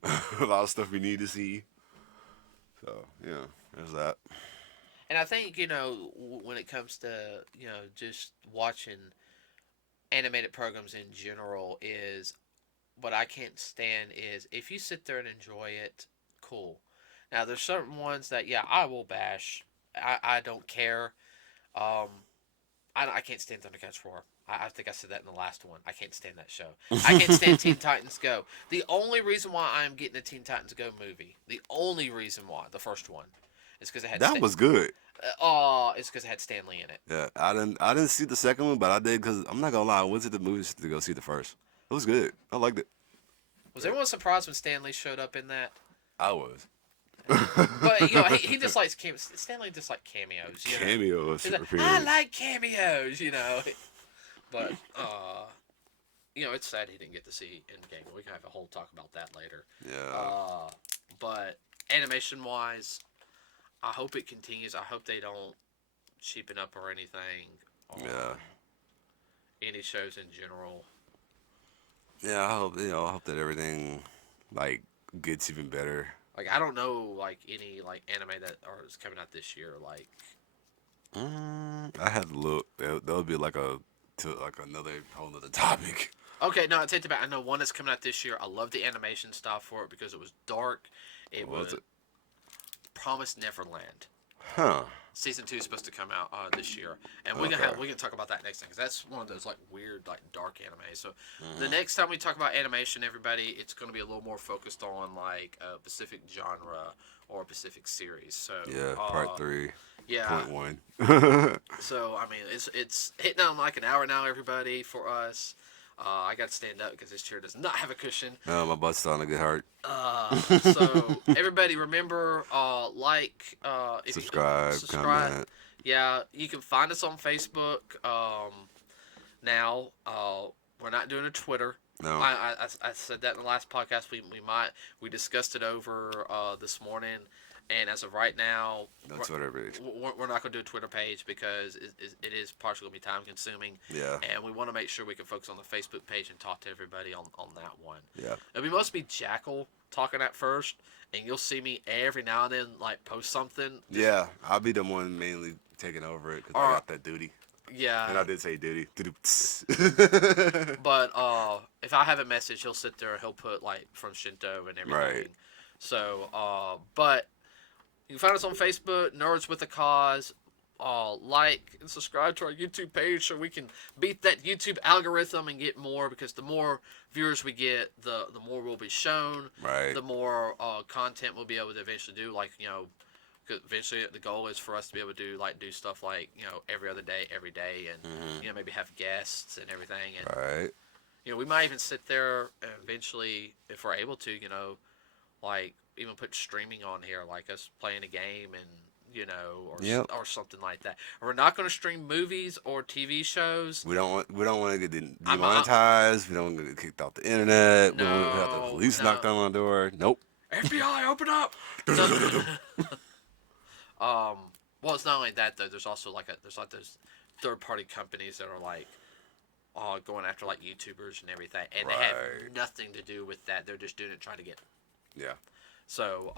A lot of stuff we need to see. So yeah, there's that. And I think when it comes to just watching animated programs in general is what I can't stand is if you sit there and enjoy it, cool. Now there's certain ones that I will bash. I don't care. Um, I can't stand Thundercats 4. I think I said that in the last one. I can't stand that show. I can't stand Teen Titans Go. The only reason why I'm getting a Teen Titans Go movie, the only reason why, the first one, is because it had That was good. It's because it had Stan Lee in it. Yeah, I didn't see the second one, but I did because I'm not gonna lie, I went to the movies to go see the first. It was good. I liked it. Was everyone surprised when Stan Lee showed up in that? I was. But he just likes cameos. Stan Lee just like cameos. Cameos. Like, I like cameos. But it's sad he didn't get to see Endgame. We can have a whole talk about that later. Yeah. But animation wise, I hope it continues. I hope they don't cheapen up or anything. Yeah. Any shows in general. Yeah, I hope that everything like gets even better. Like I don't know like any like anime that is coming out this year. Like I had to look. That would be like another whole other topic. Okay, no, I take it back. I know one that's coming out this year. I love the animation style for it because it was dark. It was Promised Neverland. Huh. Season 2 is supposed to come out this year, and we can talk about that next time because that's one of those like weird like dark anime. So the next time we talk about animation, everybody, it's going to be a little more focused on like a specific genre or a specific series. So yeah, part 3. Yeah. Point 1. So I mean, it's hitting on like an hour now, everybody, for us. I got to stand up because this chair does not have a cushion. No, my butt's starting to get hurt. So everybody remember, if subscribe, comment. Yeah, you can find us on Facebook. Now, we're not doing a Twitter. No. I said that in the last podcast. We discussed it over this morning. And as of right now, no Twitter page. We're not going to do a Twitter page because it is partially going to be time consuming. Yeah. And we want to make sure we can focus on the Facebook page and talk to everybody on that one. Yeah. It'll be mostly Jackal talking at first, and you'll see me every now and then like post something. Yeah, I'll be the one mainly taking over it because I got that duty. Yeah. And I did say duty. But if I have a message, he'll sit there and he'll put like from Shinto and everything. Right. So, but you can find us on Facebook, Nerds with a Cause. Like and subscribe to our YouTube page so we can beat that YouTube algorithm and get more, because the more viewers we get, the more we'll be shown. Right. The more content we'll be able to eventually do. Like, cause eventually the goal is for us to be able to do stuff like, every other day, every day, and maybe have guests and everything. And right. we might even sit there and eventually, if we're able to, like even put streaming on here, like us playing a game and or something like that. We're not going to stream movies or TV shows. We don't want to get demonetized. We don't want to get kicked off the internet. No, we don't have the police knock on our door. Nope. FBI, open up. Well, it's not only that though. There's also there's those third-party companies that are like going after like YouTubers and everything, and they have nothing to do with that. They're just doing it trying to get. Yeah. So,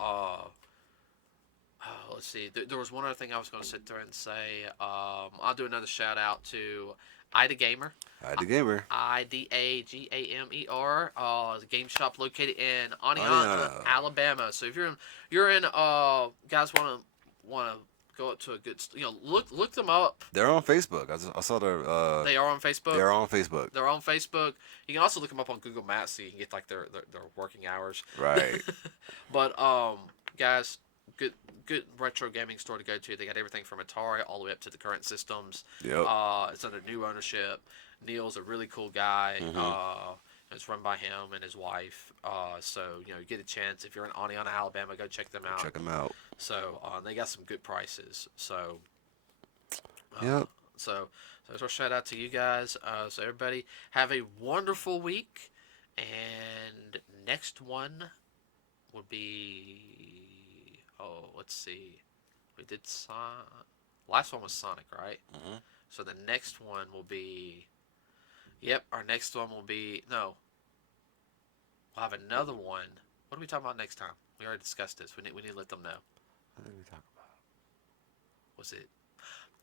let's see. There was one other thing I was going to sit there and say. I'll do another shout out to Ida Gamer. Ida Gamer. IDAGAMER. The game shop located in Aniana, Alabama. So if you're in guys want to go up to a good, look them up. They're on Facebook. I saw their. They are on Facebook. They're on Facebook. They're on Facebook. You can also look them up on Google Maps so you can get like their working hours. Right. But guys, good retro gaming store to go to. They got everything from Atari all the way up to the current systems. Yep. It's under new ownership. Neil's a really cool guy. It's run by him and his wife. So you get a chance if you're in Aniana, Alabama, go check them out. Check them out. So they got some good prices. So yep. So a shout out to you guys. So everybody have a wonderful week, And next one would be, let's see. We did last one was Sonic, right? Mm-hmm. So the next one will be, yep, our next one will be, no, we'll have another one. What are we talking about next time? We already discussed this. We need to let them know. What did we talk about? Was it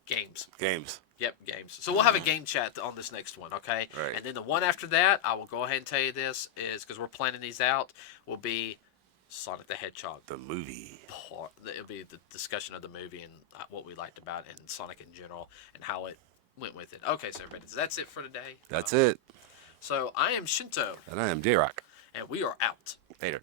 games? Games. Yep, games. So we'll have a game chat on this next one, okay? Right. And then the one after that, I will go ahead and tell you this, is because we're planning these out, will be Sonic the Hedgehog. The movie. It'll be the discussion of the movie and what we liked about it and Sonic in general and how it went with it. Okay, so everybody, that's it for today. That's it. So I am Shinto. And I am J-Rock. And we are out. Later.